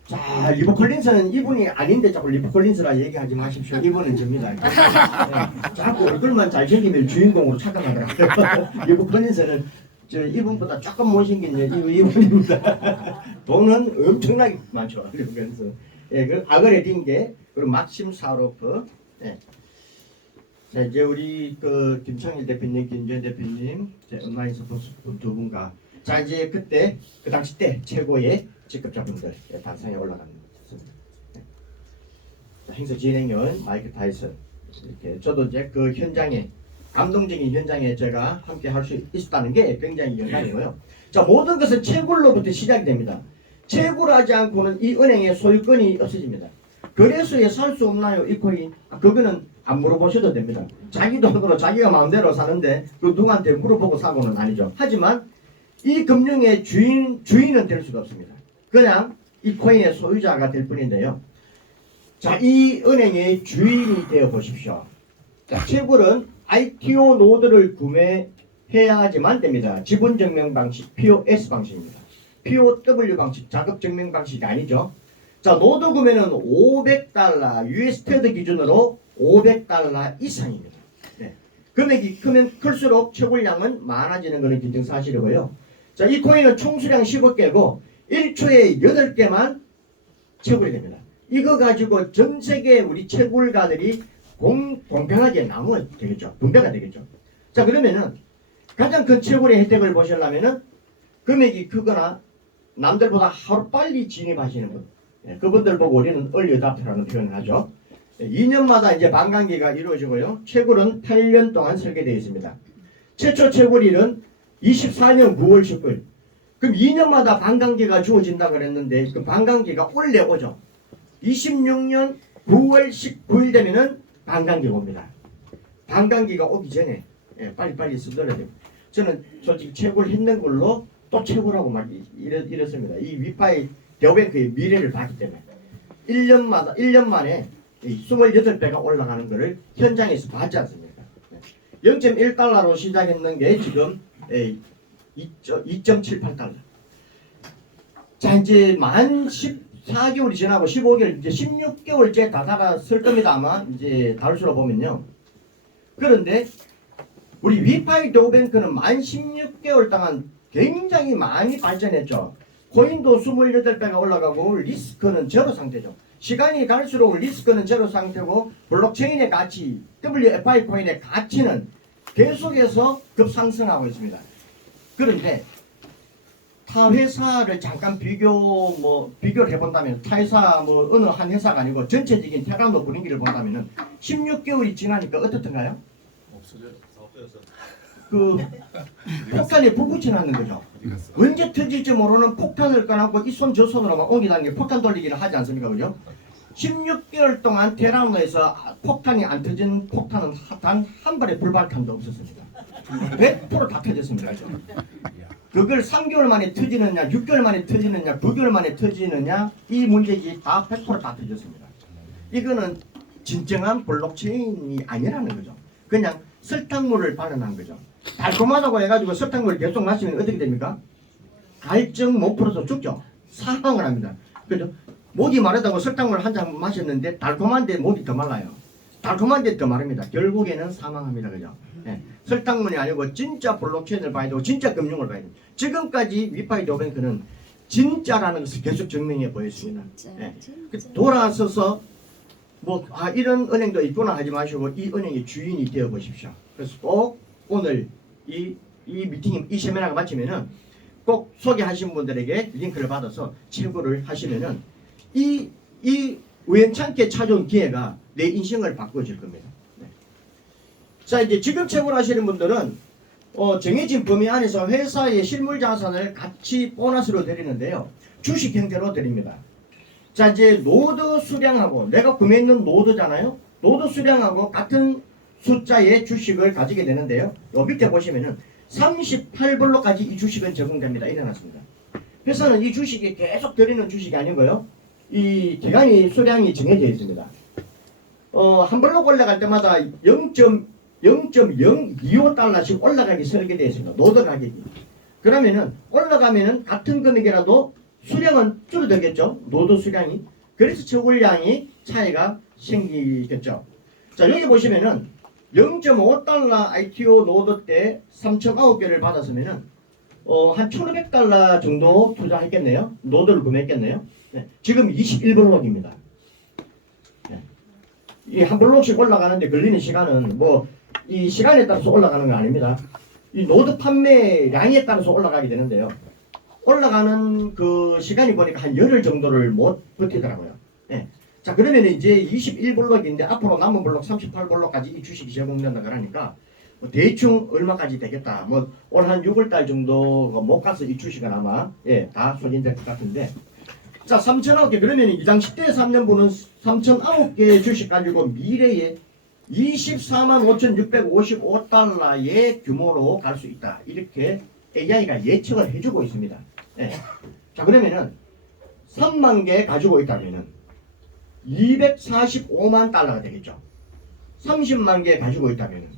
자, 리브 콜린스는 이분이 아닌데 자꾸 리브 콜린스라 얘기하지 마십시오. 이분은 접니다. 자꾸 얼굴만 잘생기면 주인공으로 착각하더라고요. 리브 콜린스는 저 이분보다 조금 못생긴 이분입니다. 돈은 엄청나게 많죠. 리브 콜린스. 예, 그 아그레 딩게 그리고 막심 사로프. 예. 자, 이제 우리 그 김창일 대표님, 김전 대표님, 온라인 스포츠 두 분과 자 이제 그때 그 당시 때 최고의 직급자분들 단상에 올라갑니다. 행사 진행위원 마이크 타이슨 이렇게 저도 이제 그 현장에 감동적인 현장에 제가 함께 할 수 있었다는 게 굉장히 영광이고요. 자 모든 것은 채굴로부터 시작이 됩니다. 채굴을 하지 않고는 이 은행의 소유권이 없어집니다. 거래소에 살 수 없나요? 이 코인? 그거는 안 물어보셔도 됩니다. 자기 돈으로 자기가 마음대로 사는데 그 누구한테 물어보고 사고는 아니죠. 하지만 이 금융의 주인은 될 수가 없습니다. 그냥 이 코인의 소유자가 될 뿐인데요. 자, 이 은행의 주인이 되어 보십시오. 자, 채굴은 ITO 노드를 구매해야지만 됩니다. 지분 증명 방식 POS 방식입니다. POW 방식 자급 증명 방식이 아니죠. 자, 노드 구매는 $500 US 기준으로 $500 이상입니다. 네. 금액이 크면 클수록 채굴량은 많아지는 것은 기정사실이고요. 자, 이 코인은 총 수량 15개고 1초에 8개만 채굴이 됩니다. 이거 가지고 전 세계 우리 채굴가들이 공평하게 나누면 되겠죠. 분배가 되겠죠. 자, 그러면은 가장 큰 채굴의 혜택을 보시려면은 금액이 크거나 남들보다 하루 빨리 진입하시는 분. 그분들 보고 우리는 얼리 어답터라는 표현을 하죠. 2년마다 이제 반감기가 이루어지고요. 채굴은 8년 동안 설계되어 있습니다. 최초 채굴일은 24년 9월 19일. 그럼 2년마다 반감기가 주어진다 그랬는데 그 반감기가 원래 오죠. 26년 9월 19일 되면은 반감기가 옵니다. 반감기가 오기 전에 빨리빨리 쓰더라도 저는 솔직히 채굴 했는 걸로 또 채굴하고 막 이랬습니다. 이 위파이 대우뱅크의 미래를 봤기 때문에 1년 만에 28배가 올라가는 것을 현장에서 봤지 않습니까? 0.1달러로 시작했는 게 지금 2.78달러. 자, 이제 만 14개월이 지나고 15개월, 이제 16개월째 다 달았을 겁니다. 아마 이제 달수로 보면요. 그런데 우리 위파이 대우뱅크는 만 16개월 동안 굉장히 많이 발전했죠. 코인도 28배가 올라가고 리스크는 제로 상태죠. 시간이 갈수록 리스크는 제로 상태고 블록체인의 가치, WFI 코인의 가치는 계속해서 급상승하고 있습니다. 그런데 타 회사를 잠깐 비교를 해본다면 타 회사 어느 한 회사가 아니고 전체적인 테라노 분위기를 본다면은 16개월이 지나니까 어떻던가요? 그 폭탄에 불붙이 나는 거죠. 언제 터질지 모르는 폭탄을 꺼내고 이 손 저 손으로 막 옮기다는 게 폭탄 돌리기를 하지 않습니까? 그죠? 16개월 동안 테라노에서 폭탄이 안 터진 폭탄은 단 한 발의 불발탄도 없었습니다. 100%다 터졌습니다. 그걸 3개월 만에 터지느냐, 6개월 만에 터지느냐, 9개월 만에 터지느냐 이 문제지 다 100%다 터졌습니다. 이거는 진정한 블록체인이 아니라는 거죠. 그냥 설탕물을 발현한 거죠. 달콤하다고 해가지고 설탕물을 계속 마시면 어떻게 됩니까? 갈증 못 풀어서 죽죠. 사망을 합니다. 그죠? 목이 마르다고 설탕물 한 잔 마셨는데 달콤한데 목이 더 말라요. 달콤한데 더 마릅니다. 결국에는 사망합니다. 그죠? 네. 설탕물이 아니고 진짜 블록체인을 봐야 되고 진짜 금융을 봐야 됩니다. 지금까지 위파이 대우뱅크는 진짜라는 것을 계속 증명해 보였습니다. 네. 돌아서서 이런 은행도 있구나 하지 마시고 이 은행의 주인이 되어 보십시오. 그래서 꼭 오늘 이 미팅, 이 세미나가 마치면은 꼭 소개하신 분들에게 링크를 받아서 채굴을 하시면은 이 우연찮게 찾아온 기회가 내 인생을 바꿔줄 겁니다. 네. 자, 이제 지금 채굴 하시는 분들은 정해진 범위 안에서 회사의 실물 자산을 같이 보너스로 드리는데요. 주식 형태로 드립니다. 자, 이제 노드 수량하고 내가 구매했는 노드잖아요. 노드 수량하고 같은 숫자의 주식을 가지게 되는데요. 요 밑에 보시면은 38블록까지 이 주식은 적용됩니다. 일어났습니다. 회사는 이 주식이 계속 드리는 주식이 아니고요. 이 기간이 수량이 정해져 있습니다. 한 블록 올라갈 때마다 0.025달러씩 올라가기 설계되어 있습니다. 노드 가격이. 그러면은 올라가면은 같은 금액이라도 수량은 줄어들겠죠. 노드 수량이. 그래서 채굴량이 차이가 생기겠죠. 자, 여기 보시면은 0.5달러 ITO 노드 때 3,009개를 받았으면은 한 1,500달러 정도 투자했겠네요. 노드를 구매했겠네요. 네, 지금 21블록입니다. 네. 이 한 블록씩 올라가는데 걸리는 시간은 뭐 이 시간에 따라서 올라가는 거 아닙니다. 이 노드 판매량에 따라서 올라가게 되는데요. 올라가는 그 시간이 보니까 한 열흘 정도를 못 버티더라고요. 네. 자, 그러면 이제 21블록인데 앞으로 남은 블록 38블록까지 이 주식이 제공된다 그러니까 뭐 대충 얼마까지 되겠다. 뭐 올 한 6월달 정도 못 가서 이 주식은 아마 다 소진될 것 같은데. 자, 3,009개 그러면 이당 10대 3년분은 3,009개의 주식 가지고 미래에 245,655달러의 규모로 갈 수 있다. 이렇게 AI가 예측을 해주고 있습니다. 네. 자, 그러면은 3만 개 가지고 있다면은 245만 달러가 되겠죠. 30만 개 가지고 있다면은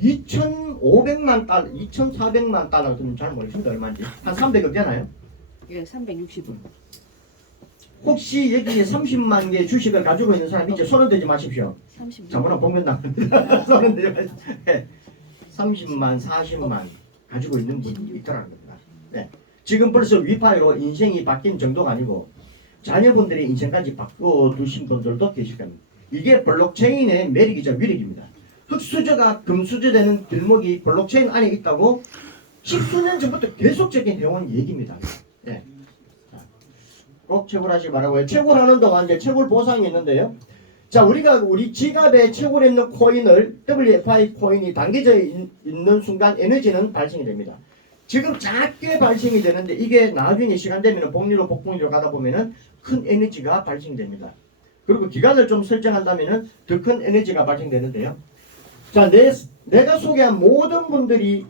2,500만 달러, 2,400만 달러 되면 잘 모르겠습니다. 얼마인지. 한 300억 되나요? 예, 360원. 혹시 여기에 30만 개 주식을 가지고 있는 사람 이제 손을 대지 마십시오. 30만. 자문은 보면 나옵니다. 손은 대지 마십시오. 30만, 40만 가지고 있는 분이 있더라는 겁니다. 네. 지금 벌써 위파이로 인생이 바뀐 정도가 아니고 자녀분들의 인생까지 바꿔두신 분들도 계실 겁니다. 이게 블록체인의 매력이자 위력입니다. 흑수저가 금수저 되는 길목이 블록체인 안에 있다고 10수년 전부터 계속적인 해온 얘기입니다. 네. 꼭 채굴하시기 바라고요. 채굴하는 동안 이제 채굴 보상이 있는데요. 자, 우리 지갑에 채굴했는 코인을 WFI 코인이 담겨져 있는 순간 에너지는 발생이 됩니다. 지금 작게 발생이 되는데 이게 나중에 시간 되면 복리로 복분리로 가다 보면은 큰 에너지가 발생됩니다. 그리고 기간을 좀 설정한다면은 더 큰 에너지가 발생되는데요. 자, 내가 소개한 모든 분들이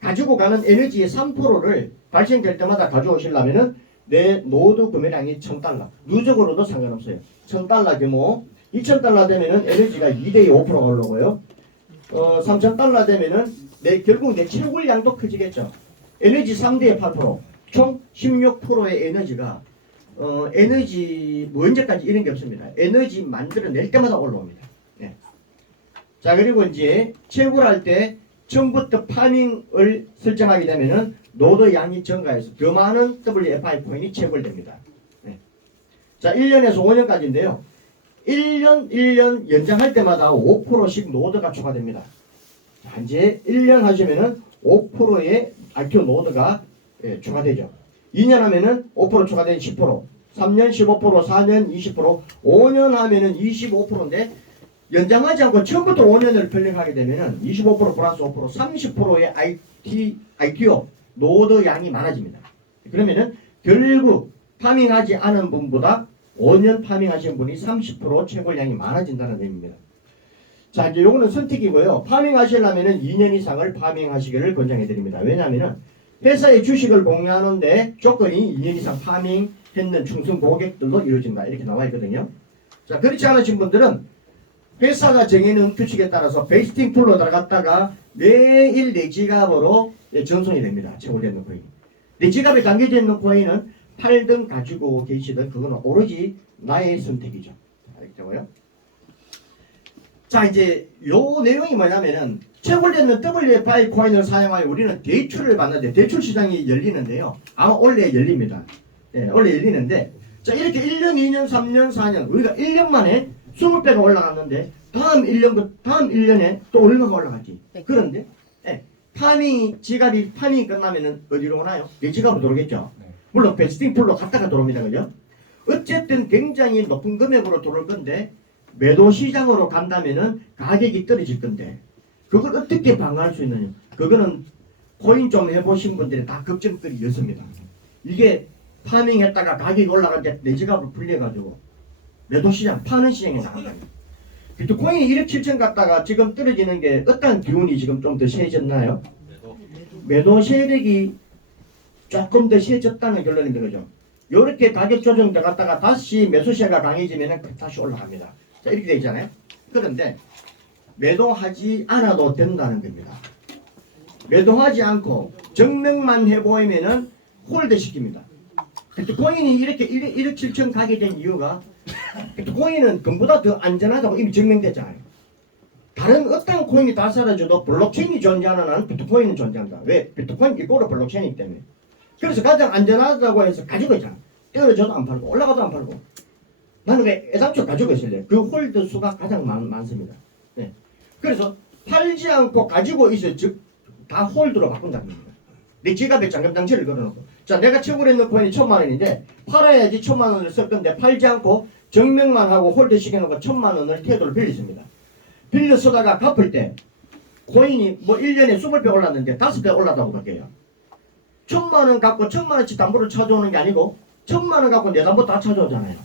가지고 가는 에너지의 3%를 발생될 때마다 가져오시려면은 내 노드 구매량이 1,000달러. 누적으로도 상관없어요. 1,000달러 규모. 2,000달러 되면은 에너지가 2대 5%가 올라오고요. 3,000달러 되면은 결국 내 채굴량도 커지겠죠. 에너지 3대 8%. 총 16%의 에너지가 에너지 뭐 언제까지 이런 게 없습니다. 에너지 만들어낼 때마다 올라옵니다. 네. 자, 그리고 이제 채굴할 때 처음부터 파밍을 설정하게 되면은 노드 양이 증가해서 더 많은 WFI 코인이 채굴됩니다. 네. 자, 1년에서 5년까지인데요. 1년 연장할 때마다 5%씩 노드가 추가됩니다. 자, 이제 1년 하시면은 5%의 IQ 노드가 추가되죠. 2년 하면은 5% 추가된 10%, 3년 15%, 4년 20%, 5년 하면은 25%인데 연장하지 않고 처음부터 5년을 편력하게 되면은 25% 플러스 5%, 30%의 ITO 노드 양이 많아집니다. 그러면은 결국 파밍하지 않은 분보다 5년 파밍하신 분이 30% 채굴량이 많아진다는 의미입니다. 자, 이제 요거는 선택이고요. 파밍하시려면은 2년 이상을 파밍하시기를 권장해 드립니다. 왜냐하면은 회사의 주식을 공유하는데 조건이 2년 이상 파밍했는 충성 고객들로 이루어진다. 이렇게 나와 있거든요. 자, 그렇지 않으신 분들은 회사가 정해놓은 규칙에 따라서 베이스팅 풀로 들어갔다가 매일 내 지갑으로 전송이 됩니다. 채굴되는 코인. 내 지갑에 담겨져 있는 코인은 팔든 가지고 계시든 그거는 오로지 나의 선택이죠. 알겠고요. 자, 이제 요 내용이 뭐냐면은 채굴되는 WFI 코인을 사용하여 우리는 대출을 받는데 대출 시장이 열리는데요. 아마 올해 열립니다. 네, 올해 열리는데 자, 이렇게 1년, 2년, 3년, 4년 우리가 1년 만에 20배가 올라갔는데 다음 1년에 또 얼마가 올라갔지. 그런데 파밍이 지갑이 파밍이 끝나면은 어디로 오나요? 내 지갑으로 들어오겠죠. 물론 베스팅 풀로 갔다가 들어옵니다, 그죠? 어쨌든 굉장히 높은 금액으로 들어올 건데 매도 시장으로 간다면은 가격이 떨어질 건데 그걸 어떻게 방어할 수 있느냐? 그거는 코인 좀 해보신 분들이 다 걱정거리였습니다. 이게 파밍했다가 가격이 올라갈 때 내 지갑을 불려가지고 매도 시장, 파는 시장에 나간다. 비트코인이 1억 7천 갔다가 지금 떨어지는 게 어떤 기운이 지금 좀 더 세졌나요? 매도 세력이 조금 더 세졌다는 결론입니다. 그죠? 이렇게 가격 조정돼 갔다가 다시 매수세가 강해지면 다시 올라갑니다. 자, 이렇게 되어 있잖아요. 그런데 매도하지 않아도 된다는 겁니다. 매도하지 않고 정맥만 해보이면은 홀드 시킵니다. 비트코인이 이렇게 1억 7천 가게 된 이유가 비트코인은 금보다 더 안전하다고 이미 증명됐잖아요. 다른 어떤 코인이 다 사라져도 블록체인이 존재하는 한은 비트코인은 존재한다. 왜? 비트코인 이거로 블록체인이기 때문에. 그래서 가장 안전하다고 해서 가지고 있잖아. 떨어져도 안 팔고 올라가도 안 팔고. 나는 왜 애당초 가지고 있을래? 그 홀드 수가 가장 많습니다. 네. 그래서 팔지 않고 가지고 있어 즉 다 홀드로 바꾼다는 겁니다. 내 지갑에 잠금장치를 걸어놓고 자 내가 채굴에 있는 코인이 1,000만 원인데 팔아야지 1,000만 원을 쓸 건데 팔지 않고 정맥만 하고 홀드 시켜놓고 1,000만 원을 태도를 빌렸습니다. 빌려 쓰다가 갚을 때 코인이 뭐 1년에 20배 올랐는데 5배 올랐다고 볼게요. 1,000만 원 갖고 1,000만 원치 담보를 찾아오는 게 아니고 1,000만 원 갖고 내 담보 다 찾아오잖아요.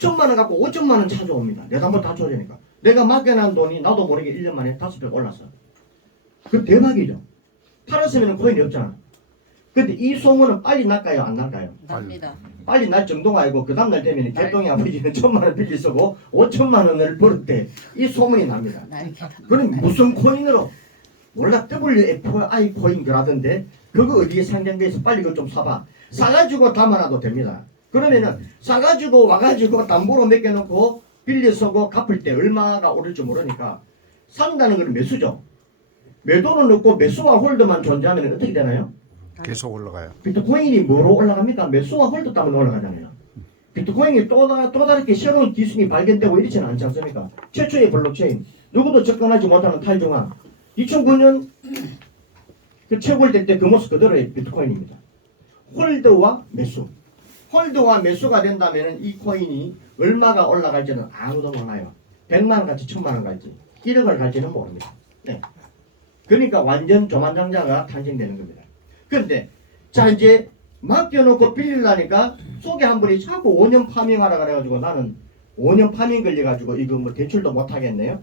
1,000만 원 갖고 5천만 원 찾아옵니다. 내 담보 다 줘야되니까. 내가 맡겨놓은 돈이 나도 모르게 1년 만에 5배가 올랐어. 그 대박이죠. 팔았으면 코인이 없잖아. 근데 이 소문은 빨리 날까요? 안 날까요? 납니다. 빨리 날 정도가 아니고 그 다음날 되면 개똥이 아버지는 1,000만 원 빌리 쓰고 5천만 원을 벌을 때 이 소문이 납니다. 날개다. 그럼 무슨 코인으로? 몰라 WFI 코인 그러던데 그거 어디에 상장돼 있어? 빨리 그거 좀 사봐. 사가지고 담아놔도 됩니다. 그러면은 사가지고 와가지고 담보로 맡겨놓고 빌려 쓰고 갚을 때 얼마가 오를지 모르니까 산다는 건 매수죠. 매도는 없고 매수와 홀드만 존재하면 어떻게 되나요? 계속 올라가요. 비트코인이 뭐로 올라갑니까? 매수와 홀드 때문에 올라가잖아요. 비트코인이 또 다르게 새로운 기술이 발견되고 이러지는 않지 않습니까? 최초의 블록체인 누구도 접근하지 못하는 탈중앙 2009년 그 채굴 될 때 그 모습 그대로의 비트코인입니다. 홀드와 매수 홀드와 매수가 된다면 이 코인이 얼마가 올라갈지는 아무도 몰라요. 100만 원 갈지 1,000만 원 갈지 1억을 갈지는 모릅니다. 네. 그러니까 완전 조만장자가 탄생되는 겁니다. 그런데 자 이제 맡겨놓고 빌리려니까 속에 한 분이 자꾸 5년 파밍하라 그래가지고 나는 5년 파밍 걸려가지고 이거 뭐 대출도 못하겠네요.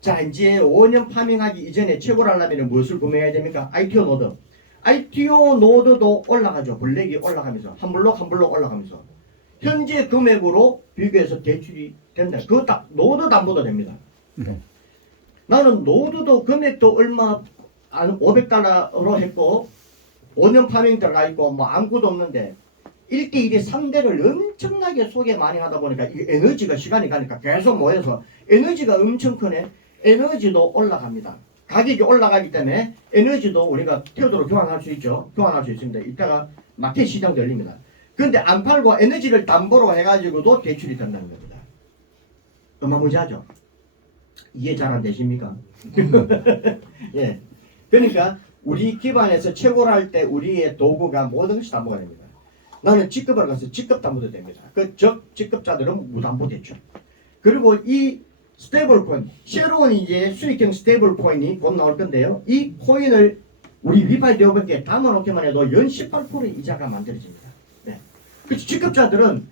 자 이제 5년 파밍하기 이전에 채굴 하려면 무엇을 구매해야 됩니까? ITO 노드. ITO 노드도 올라가죠. 블랙이 올라가면서 한 블록 한 블록 올라가면서 현재 금액으로 비교해서 대출이 된다. 그거 딱 노드 담보도 됩니다. 나는 노드도 금액도 얼마 한 500달러로 했고 5년 파밍 들어가 있고 뭐 아무것도 없는데 1대1에 3대를 엄청나게 소개 많이 하다 보니까 이 에너지가 시간이 가니까 계속 모여서 에너지가 엄청 크네. 에너지도 올라갑니다. 가격이 올라가기 때문에 에너지도 우리가 태도로 교환할 수 있죠. 교환할 수 있습니다. 이따가 마켓 시장도 열립니다. 그런데 안 팔고 에너지를 담보로 해가지고도 대출이 된다는 겁니다. 어마무지하죠. 이해 잘 안 되십니까? 예. 그러니까 우리 기반에서 채굴할 때 우리의 도구가 모든 것이 담보가 됩니다. 나는 직급을 가서 직급 담보도 됩니다. 그 직급자들은 무담보 대출. 그리고 이 스테이블 코인, 새로운 이제 수익형 스테이블 코인이 곧 나올 건데요. 이 코인을 우리 위파이 대우백에 담아놓기만 해도 연 18%의 이자가 만들어집니다. 네. 그래서 직급자들은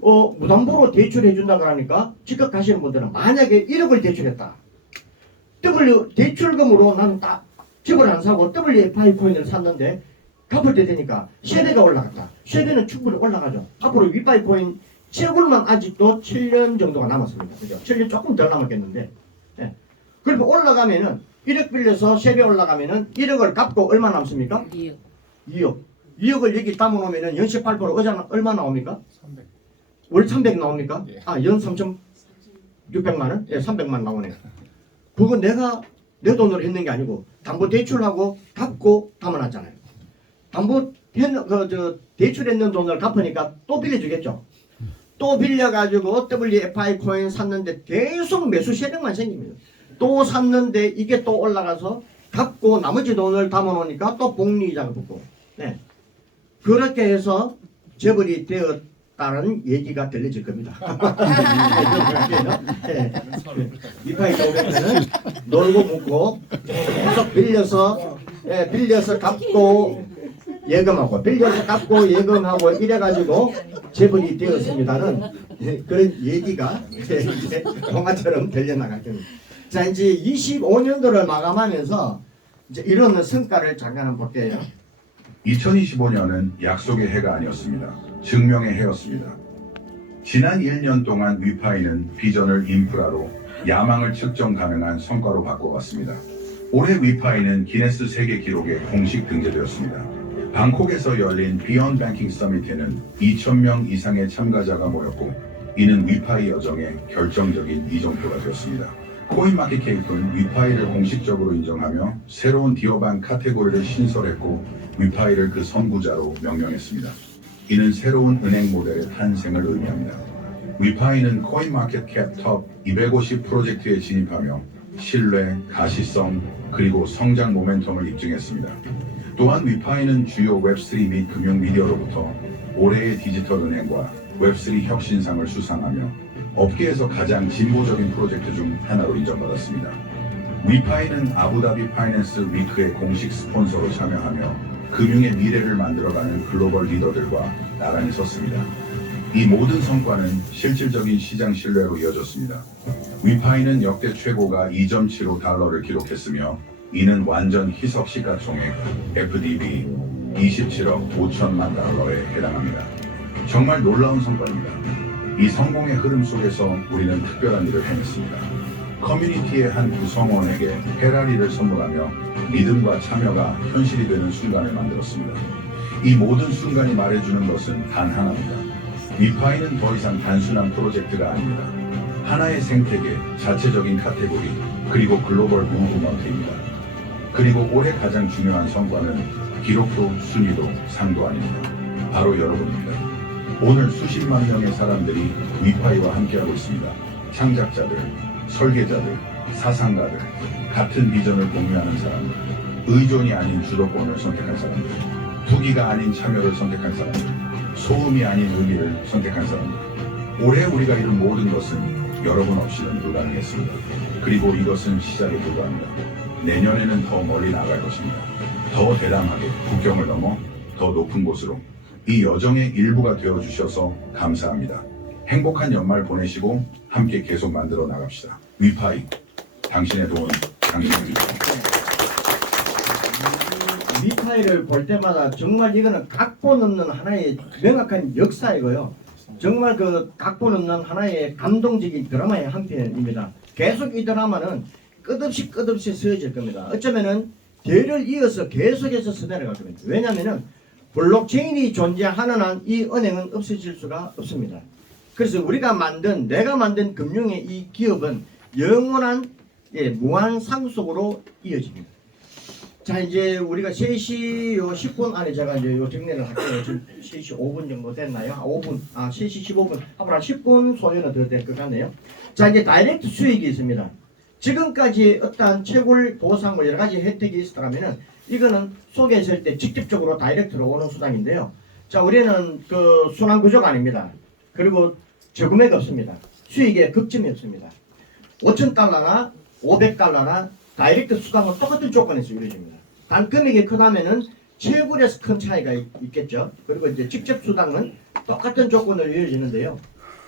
무담보로 대출해 준다 그러니까 직급 가시는 분들은 만약에 1억을 대출했다. 대출금으로 나는 딱 집을 안 사고 WFI 코인을 샀는데 갚을 때 되니까 세배가 올라갔다. 세배는 충분히 올라가죠. 앞으로 위파이 코인 채굴만 아직도 7년 정도가 남았습니다. 그죠? 7년 조금 덜 남았겠는데. 예. 그리고 올라가면은 1억 빌려서 세배 올라가면은 1억을 갚고 얼마 남습니까? 2억. 2억. 2억을 여기 담아놓으면은 연 18% 어제는 얼마 나옵니까? 300. 월 300 나옵니까? 예. 아, 연 3,600만 원? 예, 300만 나오네요. 그거 내가 내 돈으로 했는 게 아니고 담보 대출하고 갚고 담아놨잖아요. 대출했는 돈을 갚으니까 또 빌려주겠죠. 또 빌려가지고 WFI 코인 샀는데 계속 매수 세력만 생깁니다. 또 샀는데 이게 또 올라가서 갚고 나머지 돈을 담아놓으니까 또 복리이자가 붙고 네. 그렇게 해서 재벌이 되었다는 얘기가 들려질 겁니다. 네. 리파이가 오면은 놀고 먹고 계속 빌려서 빌려서 갚고 예금하고 빌려서 갚고 예금하고 이래가지고 재벌이 되었습니다는 그런 얘기가 이제 동화처럼 들려나갈 겁니다. 자 이제 25년도를 마감하면서 이제 이런 성과를 잠깐 한번 볼게요. 2025년은 약속의 해가 아니었습니다. 증명의 해였습니다. 지난 1년 동안 위파이는 비전을 인프라로 야망을 측정 가능한 성과로 바꿔왔습니다. 올해 위파이는 기네스 세계 기록에 공식 등재되었습니다. 방콕에서 열린 비욘드 뱅킹 서밋에는 2,000명 이상의 참가자가 모였고 이는 위파이 여정의 결정적인 이정표가 되었습니다. 코인마켓케이프는 위파이를 공식적으로 인정하며 새로운 디어방 카테고리를 신설했고 위파이를 그 선구자로 명명했습니다. 이는 새로운 은행 모델의 탄생을 의미합니다. 위파이는 코인마켓캡 톱 250 프로젝트에 진입하며 신뢰, 가시성, 그리고 성장 모멘텀을 입증했습니다. 또한 위파이는 주요 웹3 및 금융 미디어로부터 올해의 디지털 은행과 웹3 혁신상을 수상하며 업계에서 가장 진보적인 프로젝트 중 하나로 인정받았습니다. 위파이는 아부다비 파이낸스 위크의 공식 스폰서로 참여하며 금융의 미래를 만들어가는 글로벌 리더들과 나란히 섰습니다. 이 모든 성과는 실질적인 시장 신뢰로 이어졌습니다. 위파이는 역대 최고가 2.75달러를 기록했으며 이는 완전 희석 시가총액 FDB 27억 5천만 달러에 해당합니다. 정말 놀라운 성과입니다. 이 성공의 흐름 속에서 우리는 특별한 일을 해냈습니다. 커뮤니티의 한 구성원에게 페라리를 선물하며 믿음과 참여가 현실이 되는 순간을 만들었습니다. 이 모든 순간이 말해주는 것은 단 하나입니다. 위파이는 더 이상 단순한 프로젝트가 아닙니다. 하나의 생태계, 자체적인 카테고리, 그리고 글로벌 무브먼트입니다. 그리고 올해 가장 중요한 성과는 기록도 순위도 상도 아닙니다. 바로 여러분입니다. 오늘 수십만 명의 사람들이 위파이와 함께하고 있습니다. 창작자들, 설계자들, 사상가들, 같은 비전을 공유하는 사람들, 의존이 아닌 주도권을 선택한 사람들, 투기가 아닌 참여를 선택한 사람들, 소음이 아닌 의미를 선택한 사람들. 올해 우리가 이룬 모든 것은 여러분 없이는 불가능했습니다. 그리고 이것은 시작에 불과합니다. 내년에는 더 멀리 나갈 것입니다. 더 대담하게 국경을 넘어 더 높은 곳으로 이 여정의 일부가 되어주셔서 감사합니다. 행복한 연말 보내시고 함께 계속 만들어 나갑시다. 위파이, 당신의 돈, 당신의 위파이. 위파이를 볼 때마다 정말 이거는 각본 없는 하나의 명확한 역사이고요. 정말 그 각본 없는 하나의 감동적인 드라마의 한 편입니다. 계속 이 드라마는 끝없이 쓰여질 겁니다. 어쩌면은 대를 이어서 계속해서 써내려갈 겁니다. 왜냐하면은 블록체인이 존재하는 한 이 은행은 없어질 수가 없습니다. 그래서 내가 만든 금융의 이 기업은 영원한 무한 상속으로 이어집니다. 자 이제 우리가 3시 10분 안에 제가 이제 요 정리를 할게요. 지금 3시 5분 정도 됐나요? 3시 15분 앞으로 한 10분 소요는 더 될 것 같네요. 자 이제 다이렉트 수익이 있습니다. 지금까지 어떠한 채굴 보상 뭐 여러 가지 혜택이 있었다면은 이거는 소개했을 때 직접적으로 다이렉트로 오는 수단인데요. 자 우리는 그 순환 구조가 아닙니다. 그리고 저금액 없습니다. 수익에 극점이 없습니다. 5,000달러나 500달러나 다이렉트 수당은 똑같은 조건에서 이루어집니다. 단 금액이 크다면은 채굴에서 큰 차이가 있겠죠. 그리고 이제 직접 수당은 똑같은 조건으로 이루어지는데요.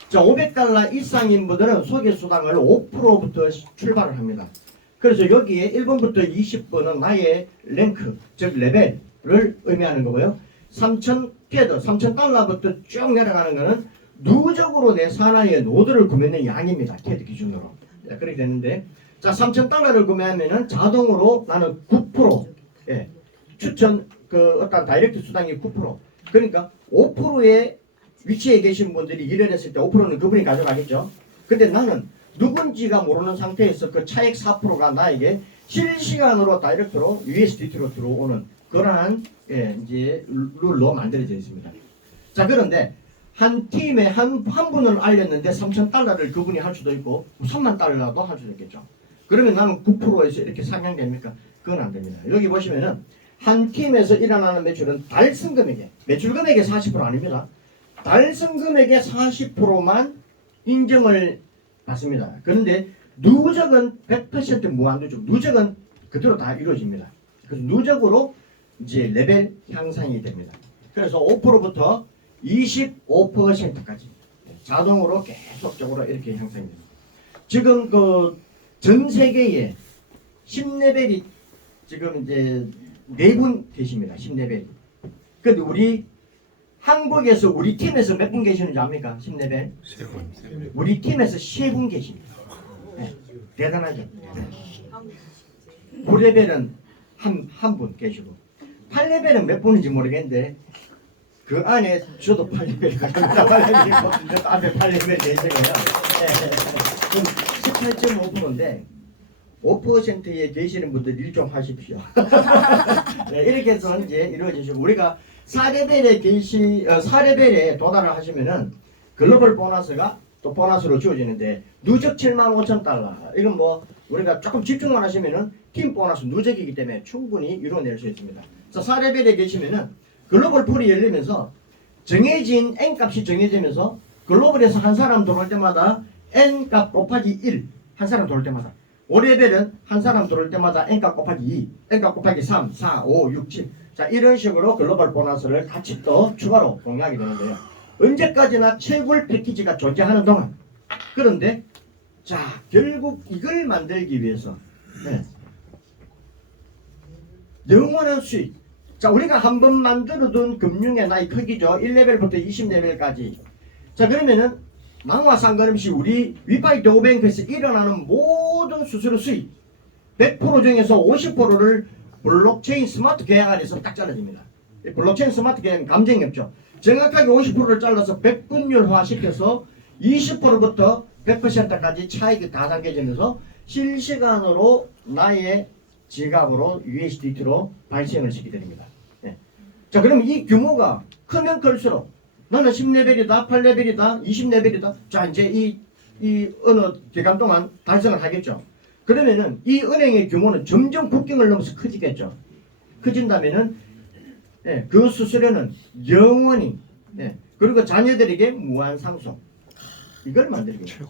자 500달러 이상인 분들은 소개 수당을 5%부터 출발을 합니다. 그래서 여기에 1번부터 20번은 나의 랭크, 즉 레벨을 의미하는 거고요. 3,000달러부터 쭉 내려가는 거는 누적으로 내 산하의 노드를 구매하는 양입니다. 캐드 기준으로. 그렇게 되는데 자 3,000달러를 구매하면은 자동으로 나는 9% 추천 그 어떤 다이렉트 수당이 9% 그러니까 5%의 위치에 계신 분들이 일을 했을 때 5%는 그분이 가져가겠죠. 근데 나는 누군지가 모르는 상태에서 그 차액 4%가 나에게 실시간으로 다이렉트로 USDT로 들어오는 그러한 이제 룰로 만들어져 있습니다. 자 그런데 한 팀에 한 분을 알렸는데 3,000달러를 그분이 할 수도 있고 3만 달러도 할 수도 있겠죠. 그러면 나는 9%에서 이렇게 상향됩니까? 그건 안 됩니다. 여기 보시면은 한 팀에서 일어나는 매출은 달성 금액에, 매출 금액의 40% 아닙니다. 달성 금액의 40%만 인정을 받습니다. 그런데 누적은 100% 무한누적, 누적은 그대로 다 이루어집니다. 그래서 누적으로 이제 레벨 향상이 됩니다. 그래서 5%부터 25%까지 자동으로 계속적으로 이렇게 향상이 됩니다. 지금 그 전 세계에 10레벨이 지금 이제 4분 계십니다. 10레벨이. 근데 우리 한국에서 우리 팀에서 몇 분 계시는지 압니까? 10레벨? 우리 팀에서 3분 계십니다. 네. 대단하죠. 9레벨은 한 분 계시고 8레벨은 몇 분인지 모르겠는데 그 안에 저도 8레벨이 가깝다. 8레벨이고 앞에 8레벨 계시고요. 네. 18.5%인데 5%에 계시는 분들 일 좀 하십시오. 네, 이렇게 해서 이제 이루어지시고 우리가 4레벨에 도달을 하시면은 글로벌 보너스가 또 보너스로 주어지는데 누적 75,000달러. 이건 뭐 우리가 조금 집중만 하시면은 팀 보너스 누적이기 때문에 충분히 이루어낼 수 있습니다. 자, 4레벨에 계시면은 글로벌 풀이 열리면서 정해진 N값이 정해지면서 글로벌에서 한 사람 들어올 때마다 N값 곱하기 1 한 사람 들어올 때마다 5레벨은 한 사람 들어올 때마다 N값 곱하기 2 N값 곱하기 3, 4, 5, 6, 7 자 이런 식으로 글로벌 보너스를 같이 또 추가로 공유하게 되는데요. 언제까지나 채굴 패키지가 존재하는 동안 그런데 자 결국 이걸 만들기 위해서 영원한 수익 자 우리가 한번 만들어둔 금융의 나이 크기죠. 1레벨부터 20레벨까지 자 그러면은 망와 상관없이 우리 위파이 도뱅크에서 일어나는 모든 수수료 수익 100% 중에서 50%를 블록체인 스마트 계약 안에서 딱 잘라집니다. 블록체인 스마트 계약은 감정이 없죠. 정확하게 50%를 잘라서 100분율화 시켜서 20%부터 100%까지 차익이 다 담겨지면서 실시간으로 나의 지갑으로 USDT로 발생을 시키게 됩니다. 네. 자 그럼 이 규모가 크면 클수록 나는 10레벨이다, 8레벨이다, 20레벨이다. 자 이제 이 어느 기간 동안 달성을 하겠죠. 그러면은 이 은행의 규모는 점점 국경을 넘어서 커지겠죠. 커진다면은 그 수수료는 영원히 그리고 자녀들에게 무한 상속 이걸 만들기 위해서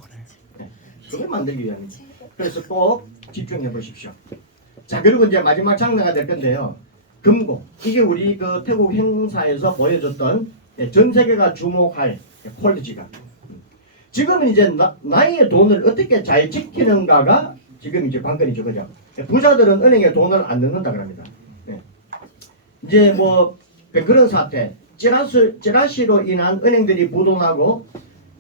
그걸 만들기 위함입니다. 그래서 꼭 집중해 보십시오. 자 그리고 이제 마지막 장르가 될 건데요. 금고 이게 우리 그 태국 행사에서 보여줬던 전 세계가 주목할 퀄리티가 지금은 이제 나의 돈을 어떻게 잘 지키는가가 지금 이제 관건이죠, 그죠? 부자들은 은행에 돈을 안 넣는다 그럽니다. 이제 뭐 그런 사태, 찌라시로 인한 은행들이 부도나고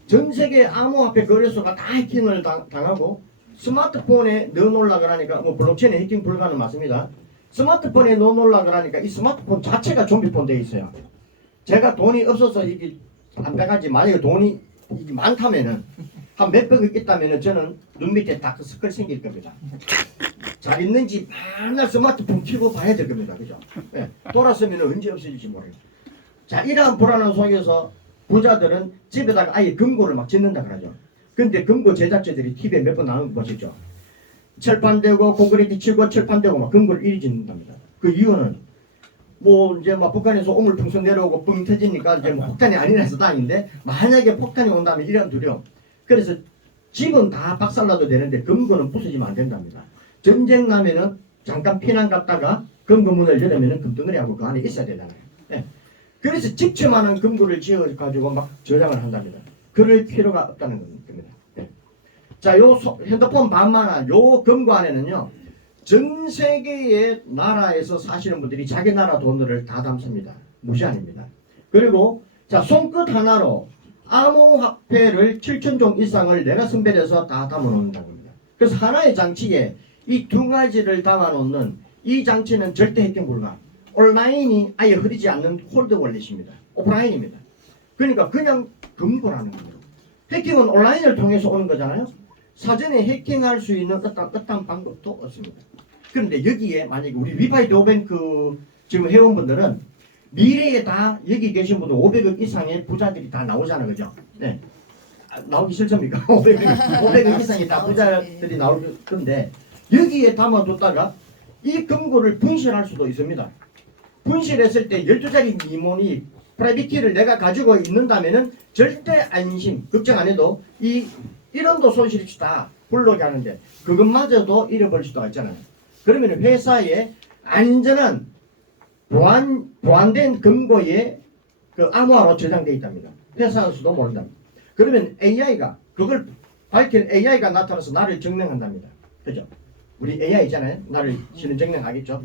전 세계 암호화폐 거래소가 다 해킹을 당하고 스마트폰에 넣어놓으려 그러니까 뭐 블록체인에 해킹 불가는 맞습니다. 스마트폰에 넣어놓으려 그러니까 이 스마트폰 자체가 좀비폰 돼 있어요. 제가 돈이 없어서 이게 안 빼가지 만약에 돈이 이게 많다면은 한 몇백억 있다면은 저는 눈 밑에 다크서클 생길 겁니다. 잘 있는지 맨날 스마트폰 켜고 봐야 될 겁니다. 그죠? 네. 돌았으면 언제 없어질지 모르겠어요. 자, 이러한 불안한 속에서 부자들은 집에다가 아예 금고를 막 짓는다 그러죠. 근데 금고 제작자들이 TV에 몇 번 나오는 거 보셨죠? 철판되고 콘크리트 치고 철판되고 막 금고를 이리 짓는답니다. 그 이유는 뭐 이제 막 북한에서 오물풍선 내려오고 뻥 터지니까 이제 뭐 폭탄이 아니라서 다행인데 만약에 폭탄이 온다면 이런 두려움. 그래서 집은 다 박살나도 되는데 금고는 부서지면 안 된답니다. 전쟁 나면은 잠깐 피난 갔다가 금고 문을 열으면은 금덩어리하고 그 안에 있어야 되잖아요. 네. 그래서 집처만한 금고를 지어가지고 막 저장을 한답니다. 그럴 필요가 없다는 겁니다. 네. 자, 요 핸드폰 반만한 요 금고 안에는요. 전 세계의 나라에서 사시는 분들이 자기 나라 돈을 다 담습니다. 무시 아닙니다. 그리고 자 손끝 하나로 암호화폐를 7,000종 이상을 내가 선별해서 다 담아놓는다는 겁니다. 그래서 하나의 장치에 이 두 가지를 담아놓는 이 장치는 절대 해킹 불가. 온라인이 아예 흐리지 않는 홀드 월렛입니다. 오프라인입니다. 그러니까 그냥 금고라는 거예요. 해킹은 온라인을 통해서 오는 거잖아요. 사전에 해킹할 수 있는 어떤 방법도 없습니다. 그런데 여기에 만약에 우리 위파이 도뱅크 지금 회원분들은 미래에 다 여기 계신 분들 500억 이상의 부자들이 다 나오잖아요. 그죠? 네. 나오기 싫습니까? 500억 이상이 다 부자들이 나올 건데 여기에 담아뒀다가 이 금고를 분실할 수도 있습니다. 분실했을 때 12자리 미모니 프라이빗키를 내가 가지고 있는다면은 절대 안심, 걱정 안 해도 이 1원도 손실 없이 다 불러게 하는데 그것마저도 잃어버릴 수도 있잖아요. 그러면 회사에 안전한 보안된 금고에 그 암호화로 저장되어 있답니다. 회사에서도 모른답니다. 그러면 AI가 그걸 밝힌 AI가 나타나서 나를 증명한답니다. 그죠? 우리 AI 있잖아요. 나를 실은 증명하겠죠.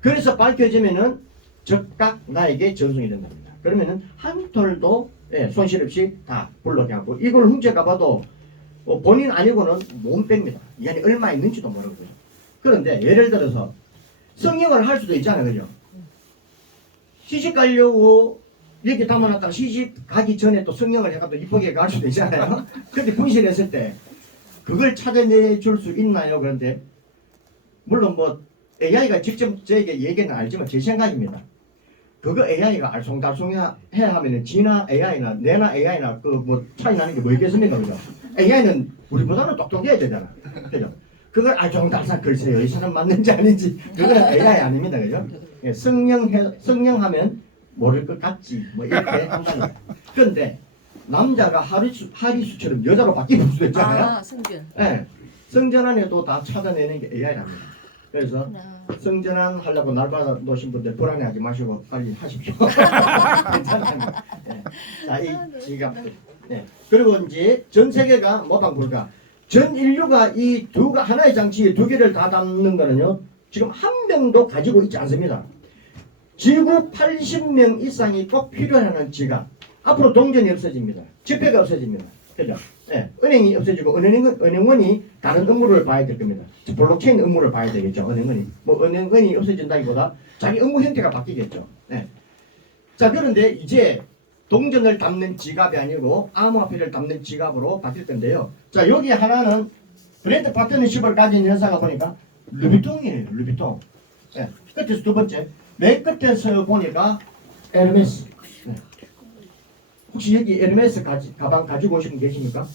그래서 밝혀지면은 즉각 나에게 전송이 된답니다. 그러면은 한 톨도 손실 없이 다 불러게 하고 이걸 훔쳐가봐도 본인 아니고는 못 뺍니다. 이 안에 얼마 있는지도 모르고요. 그런데 예를 들어서 성형을 할 수도 있잖아요. 그죠? 시집 가려고 이렇게 담아놨다가 시집 가기 전에 또 성형을 해가지고 이쁘게 갈 수도 있잖아요. 근데 분실했을 때 그걸 찾아내줄 수 있나요? 그런데 물론 뭐 AI가 직접 저에게 얘기는 알지만 제 생각입니다. 그거 AI가 알쏭달쏭해야 하면은 지나 AI나 내나 AI나 그 뭐 차이 나는 게 뭐 있겠습니까? 그죠? AI는 우리보다는 똑똑해야 되잖아. 그죠? 그걸 알쏭달쏭 글쎄요. 이 사람 맞는지 아닌지 그건 AI 아닙니다. 그죠? 예, 성령하면 모를 것 같지 뭐 이렇게 한다는 거예요. 그런데 남자가 하리수처럼 여자로 바뀔 수도 있잖아요. 아, 성견. 예, 성전환에도 다 찾아내는 게 AI랍니다. 그래서 성전환 하려고 날 받아 놓으신 분들 불안해하지 마시고 빨리 하십시오. 괜찮아요. 예. 자, 이 지갑. 예. 그리고 이제 전 세계가 모방 불가. 전 인류가 이 하나의 장치에 두 개를 다 담는 거는요. 지금 한 명도 가지고 있지 않습니다. 지구 80명 이상이 꼭 필요하는 지갑. 앞으로 동전이 없어집니다. 지폐가 없어집니다. 그죠? 예, 은행이 없어지고 은행원이 다른 업무를 봐야 될 겁니다. 블록체인 업무를 봐야 되겠죠. 은행원이 뭐 은행원이 없어진다기보다 자기 업무 형태가 바뀌겠죠. 예. 자, 그런데 이제 동전을 담는 지갑이 아니고 암호화폐를 담는 지갑으로 바뀔 건데요. 자, 여기 하나는 브랜드 파트너십을 가진 회사가 보니까 루비통이에요. 루비통. 예. 끝에서 두 번째 맨 끝에서 보니까 에르메스. 예. 혹시 여기 에르메스 가방 가지고 오신 분 계십니까?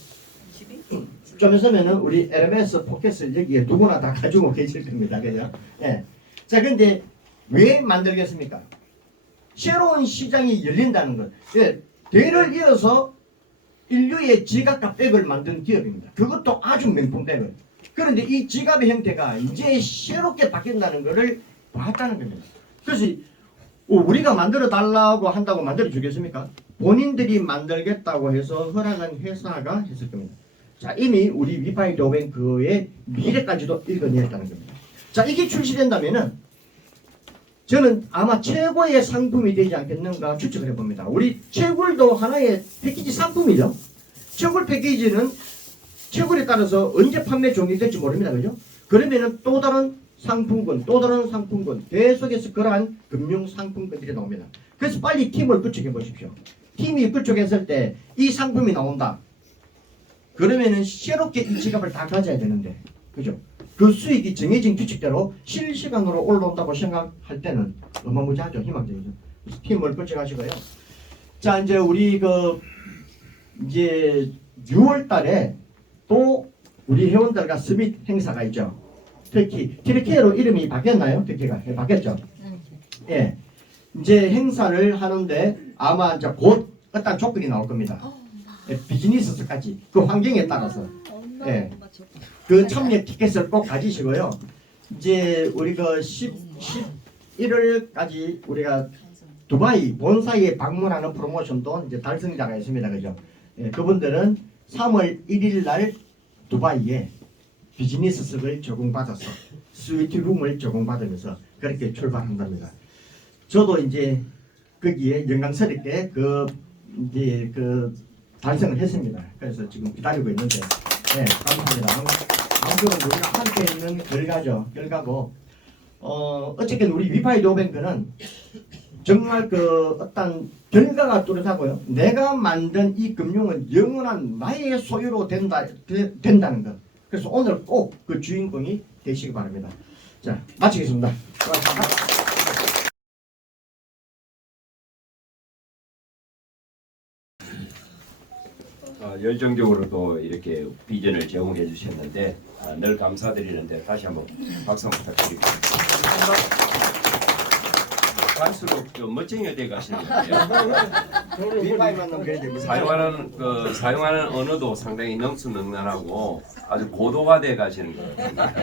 좀 있으면은 우리 에르메스 포켓을 여기에 누구나 다 가지고 계실 겁니다. 그죠? 예. 자, 근데 왜 만들겠습니까? 새로운 시장이 열린다는 것. 예. 대를 이어서 인류의 지갑과 백을 만든 기업입니다. 그것도 아주 명품 백을. 그런데 이 지갑의 형태가 이제 새롭게 바뀐다는 것을 봤다는 겁니다. 그래서 우리가 만들어 달라고 한다고 만들어 주겠습니까? 본인들이 만들겠다고 해서 허락한 회사가 했을 겁니다. 자, 이미 우리 위파이 도뱅크의 미래까지도 읽어냈다는 겁니다. 자, 이게 출시된다면은 저는 아마 최고의 상품이 되지 않겠는가 추측을 해봅니다. 우리 채굴도 하나의 패키지 상품이죠. 채굴 패키지는 채굴에 따라서 언제 판매 종료될지 모릅니다. 그죠? 그러면은 또 다른 상품군, 또 다른 상품군, 계속해서 그러한 금융 상품군들이 나옵니다. 그래서 빨리 팀을 구축해 보십시오. 팀이 구축했을 때 이 상품이 나온다. 그러면은 새롭게 이 지갑을 다 가져야 되는데, 그죠? 그 수익이 정해진 규칙대로 실시간으로 올라온다고 생각할 때는 어마무지하죠. 희망적이죠. 팀을 구축하시고요. 자, 이제 우리 이제 6월 달에 또 우리 회원들과 스밋 행사가 있죠. 특히 트리케로 이름이 바뀌었나요? 트리케가 바뀌었죠. 예, 이제 행사를 하는데 아마 이제 곧 어떤 조건이 나올 겁니다. 예, 비즈니스까지 그 환경에 따라서 예, 그 참여 티켓을 꼭 가지시고요. 이제 우리 11월까지 우리가 두바이 본사에 방문하는 프로모션도 이제 달성자가 있습니다. 그죠? 예, 그분들은 3월 1일 날 두바이에 비즈니스석을 제공받아서 스위트룸을 제공받으면서 그렇게 출발한답니다. 저도 이제 거기에 영광스럽게 이제 달성을 했습니다. 그래서 지금 기다리고 있는데, 네, 감사합니다. 아무튼 우리가 함께 있는 결과고, 어쨌든 우리 위파이 도뱅크는 정말 어떤 결과가 뚜렷하고요. 내가 만든 이 금융은 영원한 나의 소유로 된다는 것. 그래서 오늘 꼭 그 주인공이 되시기 바랍니다. 자, 마치겠습니다. 고맙습니다. 열정적으로 또 이렇게 비전을 제공해 주셨는데 늘 감사드리는데 다시 한번 박수 부탁드립니다. 갈수록 좀 멋쟁이가 돼 가시는 것 같아요. 뒷바이만 넘겨야 됩니다. 사용하는 언어도 상당히 능수능란하고 아주 고도가 돼 가시는 것 같습니다.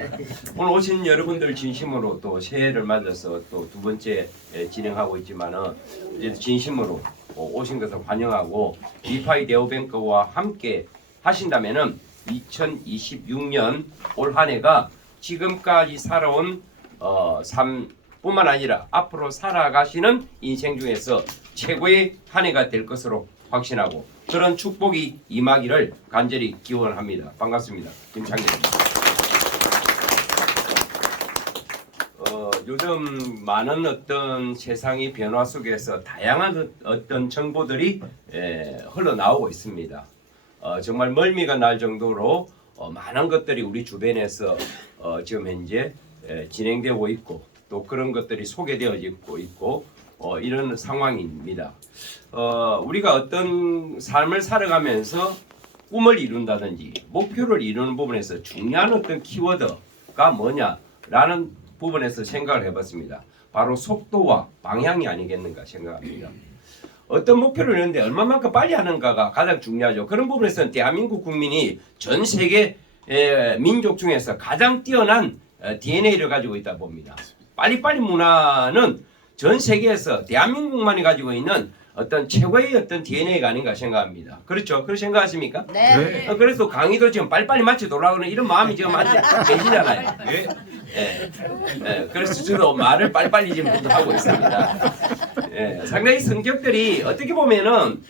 오늘 오신 여러분들 진심으로 또 새해를 맞아서 또 두 번째 진행하고 있지만은 이제 진심으로 오신 것을 환영하고 리파이 네오뱅크와 함께 하신다면은 2026년 올 한 해가 지금까지 살아온 삶뿐만 아니라 앞으로 살아가시는 인생 중에서 최고의 한 해가 될 것으로 확신하고 그런 축복이 임하기를 간절히 기원합니다. 반갑습니다. 김창렬입니다. 요즘 많은 어떤 세상의 변화 속에서 다양한 어떤 정보들이 흘러나오고 있습니다. 정말 멀미가 날 정도로 많은 것들이 우리 주변에서 지금 현재 진행되고 있고 또 그런 것들이 소개되어지고 있고 이런 상황입니다. 우리가 어떤 삶을 살아가면서 꿈을 이룬다든지 목표를 이루는 부분에서 중요한 어떤 키워드가 뭐냐라는 부분에서 생각을 해봤습니다. 바로 속도와 방향이 아니겠는가 생각합니다. 어떤 목표를 이루는데 얼마만큼 빨리 하는가가 가장 중요하죠. 그런 부분에서는 대한민국 국민이 전 세계 민족 중에서 가장 뛰어난 DNA를 가지고 있다 봅니다. 빨리빨리 문화는 전 세계에서 대한민국만이 가지고 있는 어떤 최고의 어떤 DNA가 아닌가 생각합니다. 그렇죠? 그렇게 생각하십니까? 네. 그래서 강의도 지금 빨리빨리 마치 돌아오는 이런 마음이 지금 계시잖아요. 그래서 저도 말을 빨리빨리 지금 하고 있습니다. 상당히 성격들이 어떻게 보면은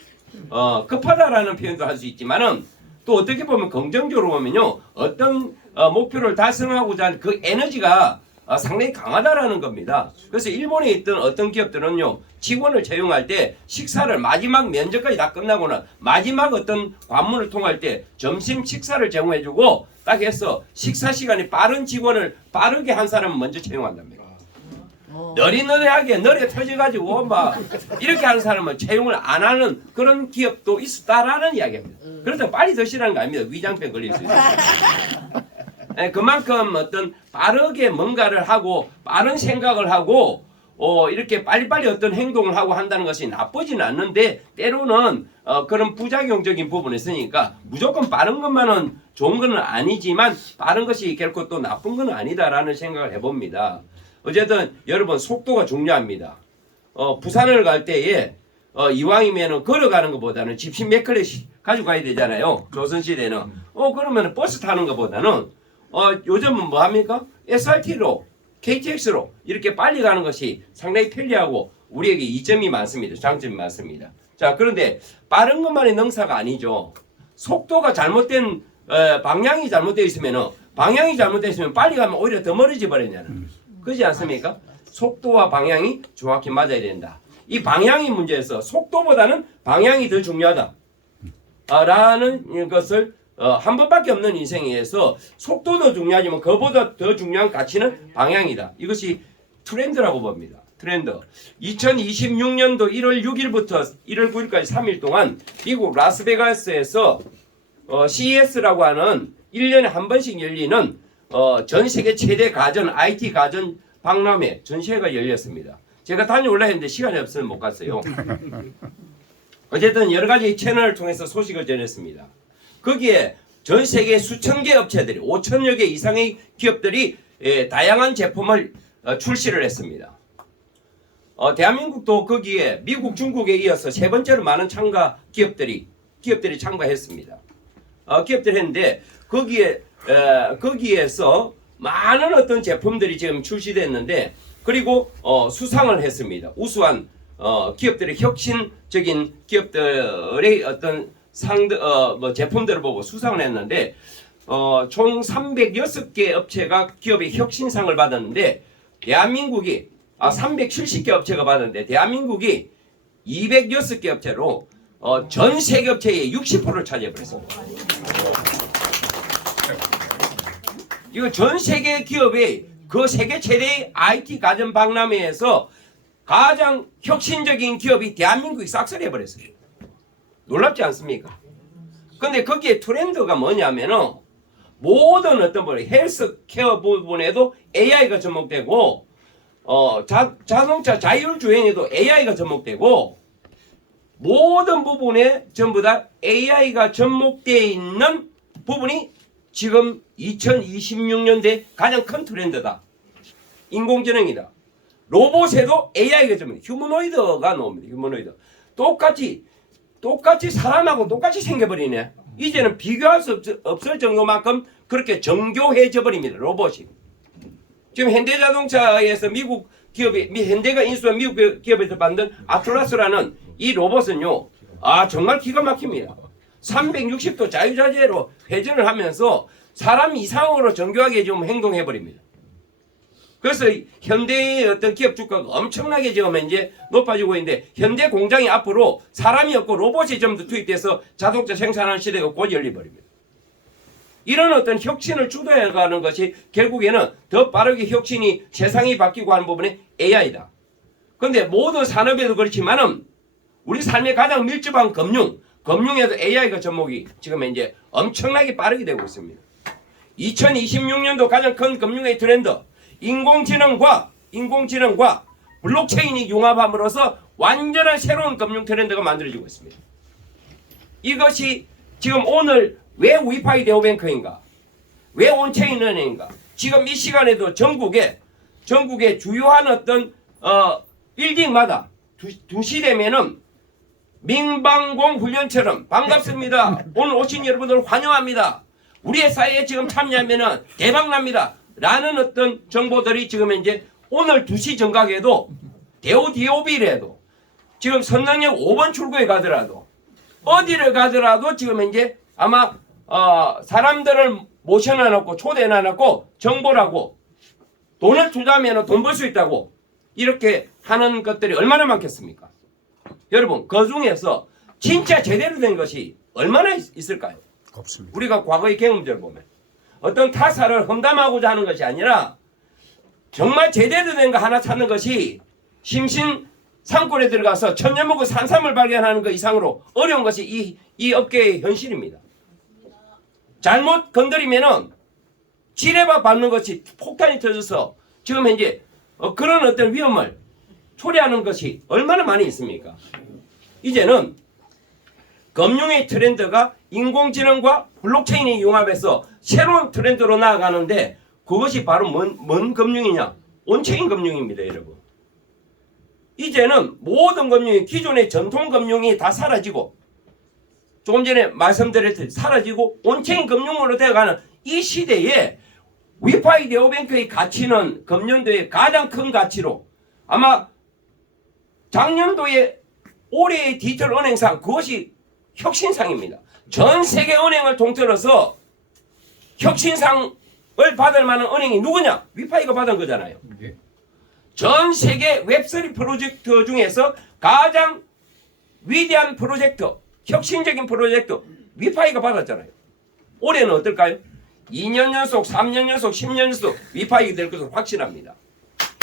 급하다라는 표현도 할 수 있지만은 또 어떻게 보면 긍정적으로 보면요 어떤 목표를 달성하고자 하는 그 에너지가 상당히 강하다라는 겁니다. 그래서 일본에 있던 어떤 기업들은요 직원을 채용할 때 식사를 마지막 면접까지 다 끝나고는 마지막 어떤 관문을 통할 때 점심 식사를 제공해주고 딱 해서 식사 시간이 빠른 직원을 빠르게 한 사람은 먼저 채용한답니다. 너리너리하게 너리에 터져가지고 막 이렇게 하는 사람은 채용을 안 하는 그런 기업도 있었다라는 이야기입니다. 그래서 빨리 드시라는 거 아닙니다. 위장병 걸릴 수 있어요. 그만큼 어떤 빠르게 뭔가를 하고 빠른 생각을 하고 이렇게 빨리빨리 어떤 행동을 하고 한다는 것이 나쁘지는 않는데 때로는 그런 부작용적인 부분이 있으니까 무조건 빠른 것만은 좋은 건 아니지만 빠른 것이 결코 또 나쁜 건 아니다라는 생각을 해봅니다. 어쨌든 여러분 속도가 중요합니다. 부산을 갈 때에 이왕이면 걸어가는 것보다는 집신 몇 컬레씩 가지고 가야 되잖아요. 조선시대는. 그러면 버스 타는 것보다는 요즘은 뭐 합니까? SRT로 KTX로 이렇게 빨리 가는 것이 상당히 편리하고 우리에게 이점이 많습니다. 장점이 많습니다. 자, 그런데 빠른 것만이 능사가 아니죠. 속도가 잘못된 방향이 잘못되어 있으면 빨리 가면 오히려 더 멀어져 버리냐는. 그렇지 않습니까? 속도와 방향이 정확히 맞아야 된다. 이 방향이 문제에서 속도보다는 방향이 더 중요하다. 라는 것을 한 번밖에 없는 인생에서 속도도 중요하지만 그보다 더 중요한 가치는 방향이다. 이것이 트렌드라고 봅니다. 트렌드. 2026년도 1월 6일부터 1월 9일까지 3일 동안 미국 라스베가스에서 CES라고 하는 1년에 한 번씩 열리는 전 세계 최대 가전 IT 가전 박람회 전시회가 열렸습니다. 제가 다녀올라 했는데 시간이 없어서 못 갔어요. 어쨌든 여러 가지 채널을 통해서 소식을 전했습니다. 거기에 전 세계 수천 개 업체들이 5천여 개 이상의 기업들이 다양한 제품을 출시를 했습니다. 대한민국도 거기에 미국, 중국에 이어서 세 번째로 많은 기업들이 참가했습니다. 기업들이 했는데 거기에서 많은 어떤 제품들이 지금 출시됐는데 그리고 수상을 했습니다. 우수한 기업들의 혁신적인 기업들의 어떤 제품들을 보고 수상을 했는데 총 306개 업체가 기업의 혁신상을 받았는데 대한민국이 370개 업체가 받았는데 대한민국이 206개 업체로 전 세계 업체의 60%를 차지해버렸습니다. 이거 전 세계 기업의 그 세계 최대의 IT 가전 박람회에서 가장 혁신적인 기업이 대한민국이 싹쓸이 해버렸어요. 놀랍지 않습니까? 근데 거기에 트렌드가 뭐냐면은 모든 어떤 부분, 헬스케어 부분에도 AI가 접목되고 자동차 자율주행에도 AI가 접목되고 모든 부분에 전부 다 AI가 접목되어 있는 부분이 지금 2026년대 가장 큰 트렌드다. 인공지능이다. 로봇에도 AI가 접목, 휴머노이드가 나옵니다. 휴머노이드. 똑같이 사람하고 똑같이 생겨버리네. 이제는 비교할 수 없을 정도만큼 그렇게 정교해져 버립니다. 로봇이. 지금 현대자동차에서 미국 기업이 현대가 인수한 미국 기업에서 만든 아틀라스라는 이 로봇은요. 정말 기가 막힙니다. 360도 자유자재로 회전을 하면서 사람 이상으로 정교하게 지금 행동해 버립니다. 그래서 현대의 어떤 기업 주가가 엄청나게 지금 이제 높아지고 있는데 현대 공장이 앞으로 사람이 없고 로봇이 좀 더 투입돼서 자동차 생산하는 시대가 곧 열려버립니다. 이런 어떤 혁신을 주도해가는 것이 결국에는 더 빠르게 혁신이 세상이 바뀌고 하는 부분이 AI다. 그런데 모든 산업에도 그렇지만은 우리 삶에 가장 밀접한 금융에도 AI가 접목이 지금 이제 엄청나게 빠르게 되고 있습니다. 2026년도 가장 큰 금융의 트렌드 인공지능과 블록체인이 융합함으로써 완전한 새로운 금융 트렌드가 만들어지고 있습니다. 이것이 지금 오늘 왜 위파이 네오뱅크인가? 왜 온체인 은행인가? 지금 이 시간에도 전국의 주요한 어떤 빌딩마다 2시 되면은 민방공 훈련처럼 반갑습니다. 오늘 오신 여러분들 환영합니다. 우리 회사에 지금 참여하면은 대박납니다. 라는 어떤 정보들이 지금 이제 오늘 2시 정각에도 DOB래도 지금 선릉역 5번 출구에 가더라도 어디를 가더라도 지금 이제 아마 사람들을 모셔놔놓고 초대해놔놓고 정보라고 돈을 투자하면 돈 벌 수 있다고 이렇게 하는 것들이 얼마나 많겠습니까? 여러분 그 중에서 진짜 제대로 된 것이 얼마나 있을까요? 없습니다. 우리가 과거의 경험들을 보면 어떤 타사를 험담하고자 하는 것이 아니라 정말 제대로 된 거 하나 찾는 것이 심신 산골에 들어가서 천년 먹고 산삼을 발견하는 것 이상으로 어려운 것이 이 업계의 현실입니다. 잘못 건드리면은 지뢰바 밟는 것이 폭탄이 터져서 지금 현재 그런 어떤 위험을 초래하는 것이 얼마나 많이 있습니까? 이제는 금융의 트렌드가 인공지능과 블록체인이 융합해서 새로운 트렌드로 나아가는데 그것이 바로 뭔 금융이냐? 온체인 금융입니다, 여러분. 이제는 모든 금융이 기존의 전통 금융이 다 사라지고 조금 전에 말씀드렸듯이 사라지고 온체인 금융으로 되어가는 이 시대에 위파이 네오뱅크의 가치는 금년도에 가장 큰 가치로 아마 작년도에 올해의 디지털 은행상 그것이 혁신상입니다. 전 세계 은행을 통틀어서 혁신상을 받을 만한 은행이 누구냐? 위파이가 받은 거잖아요. 전 세계 웹3 프로젝트 중에서 가장 위대한 프로젝트, 혁신적인 프로젝트 위파이가 받았잖아요. 올해는 어떨까요? 2년 연속, 3년 연속, 10년 연속 위파이가 될 것은 확실합니다.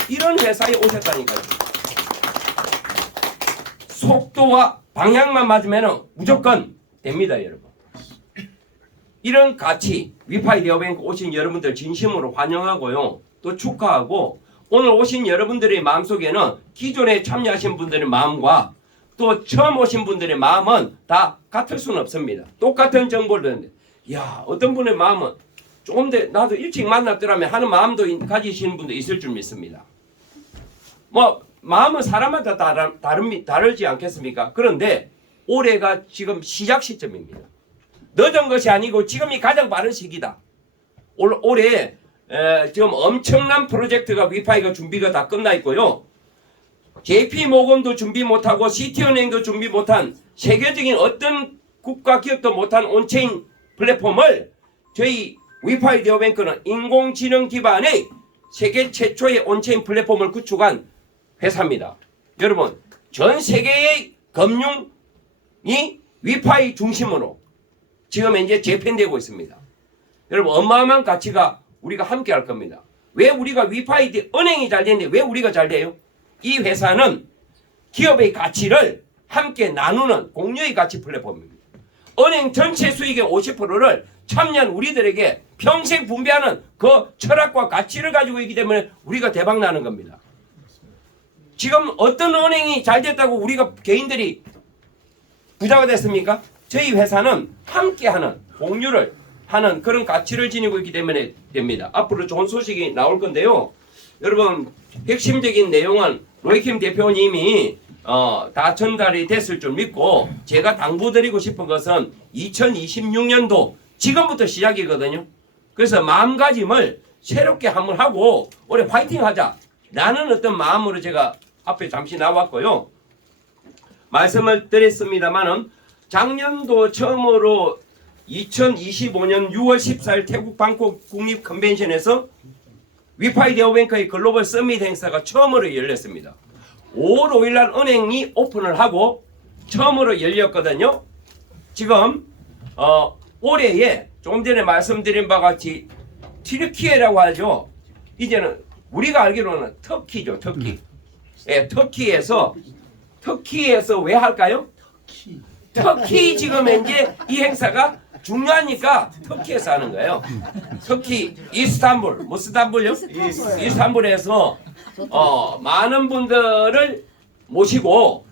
이런 회사에 오셨다니까요. 속도와 방향만 맞으면 무조건 됩니다, 여러분. 이런 가치, 위파이 네오뱅크 오신 여러분들 진심으로 환영하고요. 또 축하하고 오늘 오신 여러분들의 마음속에는 기존에 참여하신 분들의 마음과 또 처음 오신 분들의 마음은 다 같을 수는 없습니다. 똑같은 정보를 듣는데 어떤 분의 마음은 조금 더 나도 일찍 만났더라면 하는 마음도 가지시는 분도 있을 줄 믿습니다. 마음은 사람마다 다르지 않겠습니까? 그런데 올해가 지금 시작 시점입니다. 늦은 것이 아니고 지금이 가장 빠른 시기다. 올해 지금 엄청난 프로젝트가 위파이가 준비가 다 끝나 있고요. JP모건도 준비 못하고 시티은행도 준비 못한 세계적인 어떤 국가 기업도 못한 온체인 플랫폼을 저희 위파이 네오뱅크는 인공지능 기반의 세계 최초의 온체인 플랫폼을 구축한 회사입니다. 여러분 전 세계의 금융이 위파이 중심으로 지금 이제 재편되고 있습니다. 여러분 어마어마한 가치가 우리가 함께 할 겁니다. 왜 우리가 위파이 은행이 잘 되는데 왜 우리가 잘 돼요? 이 회사는 기업의 가치를 함께 나누는 공유의 가치 플랫폼입니다. 은행 전체 수익의 50%를 참여한 우리들에게 평생 분배하는 그 철학과 가치를 가지고 있기 때문에 우리가 대박 나는 겁니다. 지금 어떤 은행이 잘 됐다고 우리가 개인들이 부자가 됐습니까? 저희 회사는 함께하는 공유를 하는 그런 가치를 지니고 있기 때문에 됩니다. 앞으로 좋은 소식이 나올 건데요. 여러분 핵심적인 내용은 로이킴 대표님이 다 전달이 됐을 줄 믿고 제가 당부드리고 싶은 것은 2026년도 지금부터 시작이거든요. 그래서 마음가짐을 새롭게 한번 하고 올해 화이팅 하자 라는 어떤 마음으로 제가 앞에 잠시 나왔고요. 말씀을 드렸습니다마는 작년도 처음으로 2025년 6월 14일 태국 방콕 국립 컨벤션에서 위파이 대오뱅크의 글로벌 서밋 행사가 처음으로 열렸습니다. 5월 5일 날 은행이 오픈을 하고 처음으로 열렸거든요. 지금 올해에 조금 전에 말씀드린 바와 같이 튀르키예라고 하죠. 이제는 우리가 알기로는 터키죠. 터키. 예, 터키에서 왜 할까요? 터키 지금 현재 이 행사가 중요하니까 터키에서 하는 거예요. 터키 이스탄불, 무스탄불요? 이스탄불에서 많은 분들을 모시고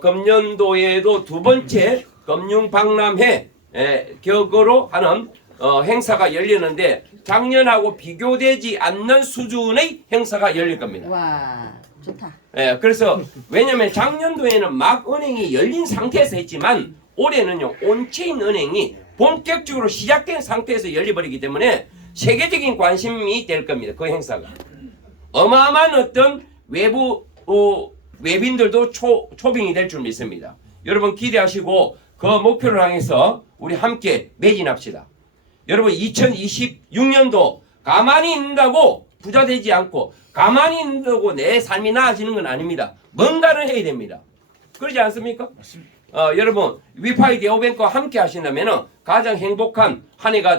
금년도에도 두 번째 금융 박람회 격으로 하는 행사가 열리는데 작년하고 비교되지 않는 수준의 행사가 열릴 겁니다. 와, 좋다. 예, 그래서 왜냐면 작년도에는 막 은행이 열린 상태에서 했지만 올해는요 온체인 은행이 본격적으로 시작된 상태에서 열려버리기 때문에 세계적인 관심이 될 겁니다. 그 행사가 어마어마한 어떤 외부 외빈들도 초빙이 될 줄 믿습니다. 여러분 기대하시고 그 목표를 향해서 우리 함께 매진합시다. 여러분 2026년도 가만히 있는다고 부자 되지 않고 가만히 있는다고 내 삶이 나아지는 건 아닙니다. 뭔가를 해야 됩니다. 그러지 않습니까? 여러분 위파이 대오뱅크와 함께 하신다면 가장 행복한 한 해가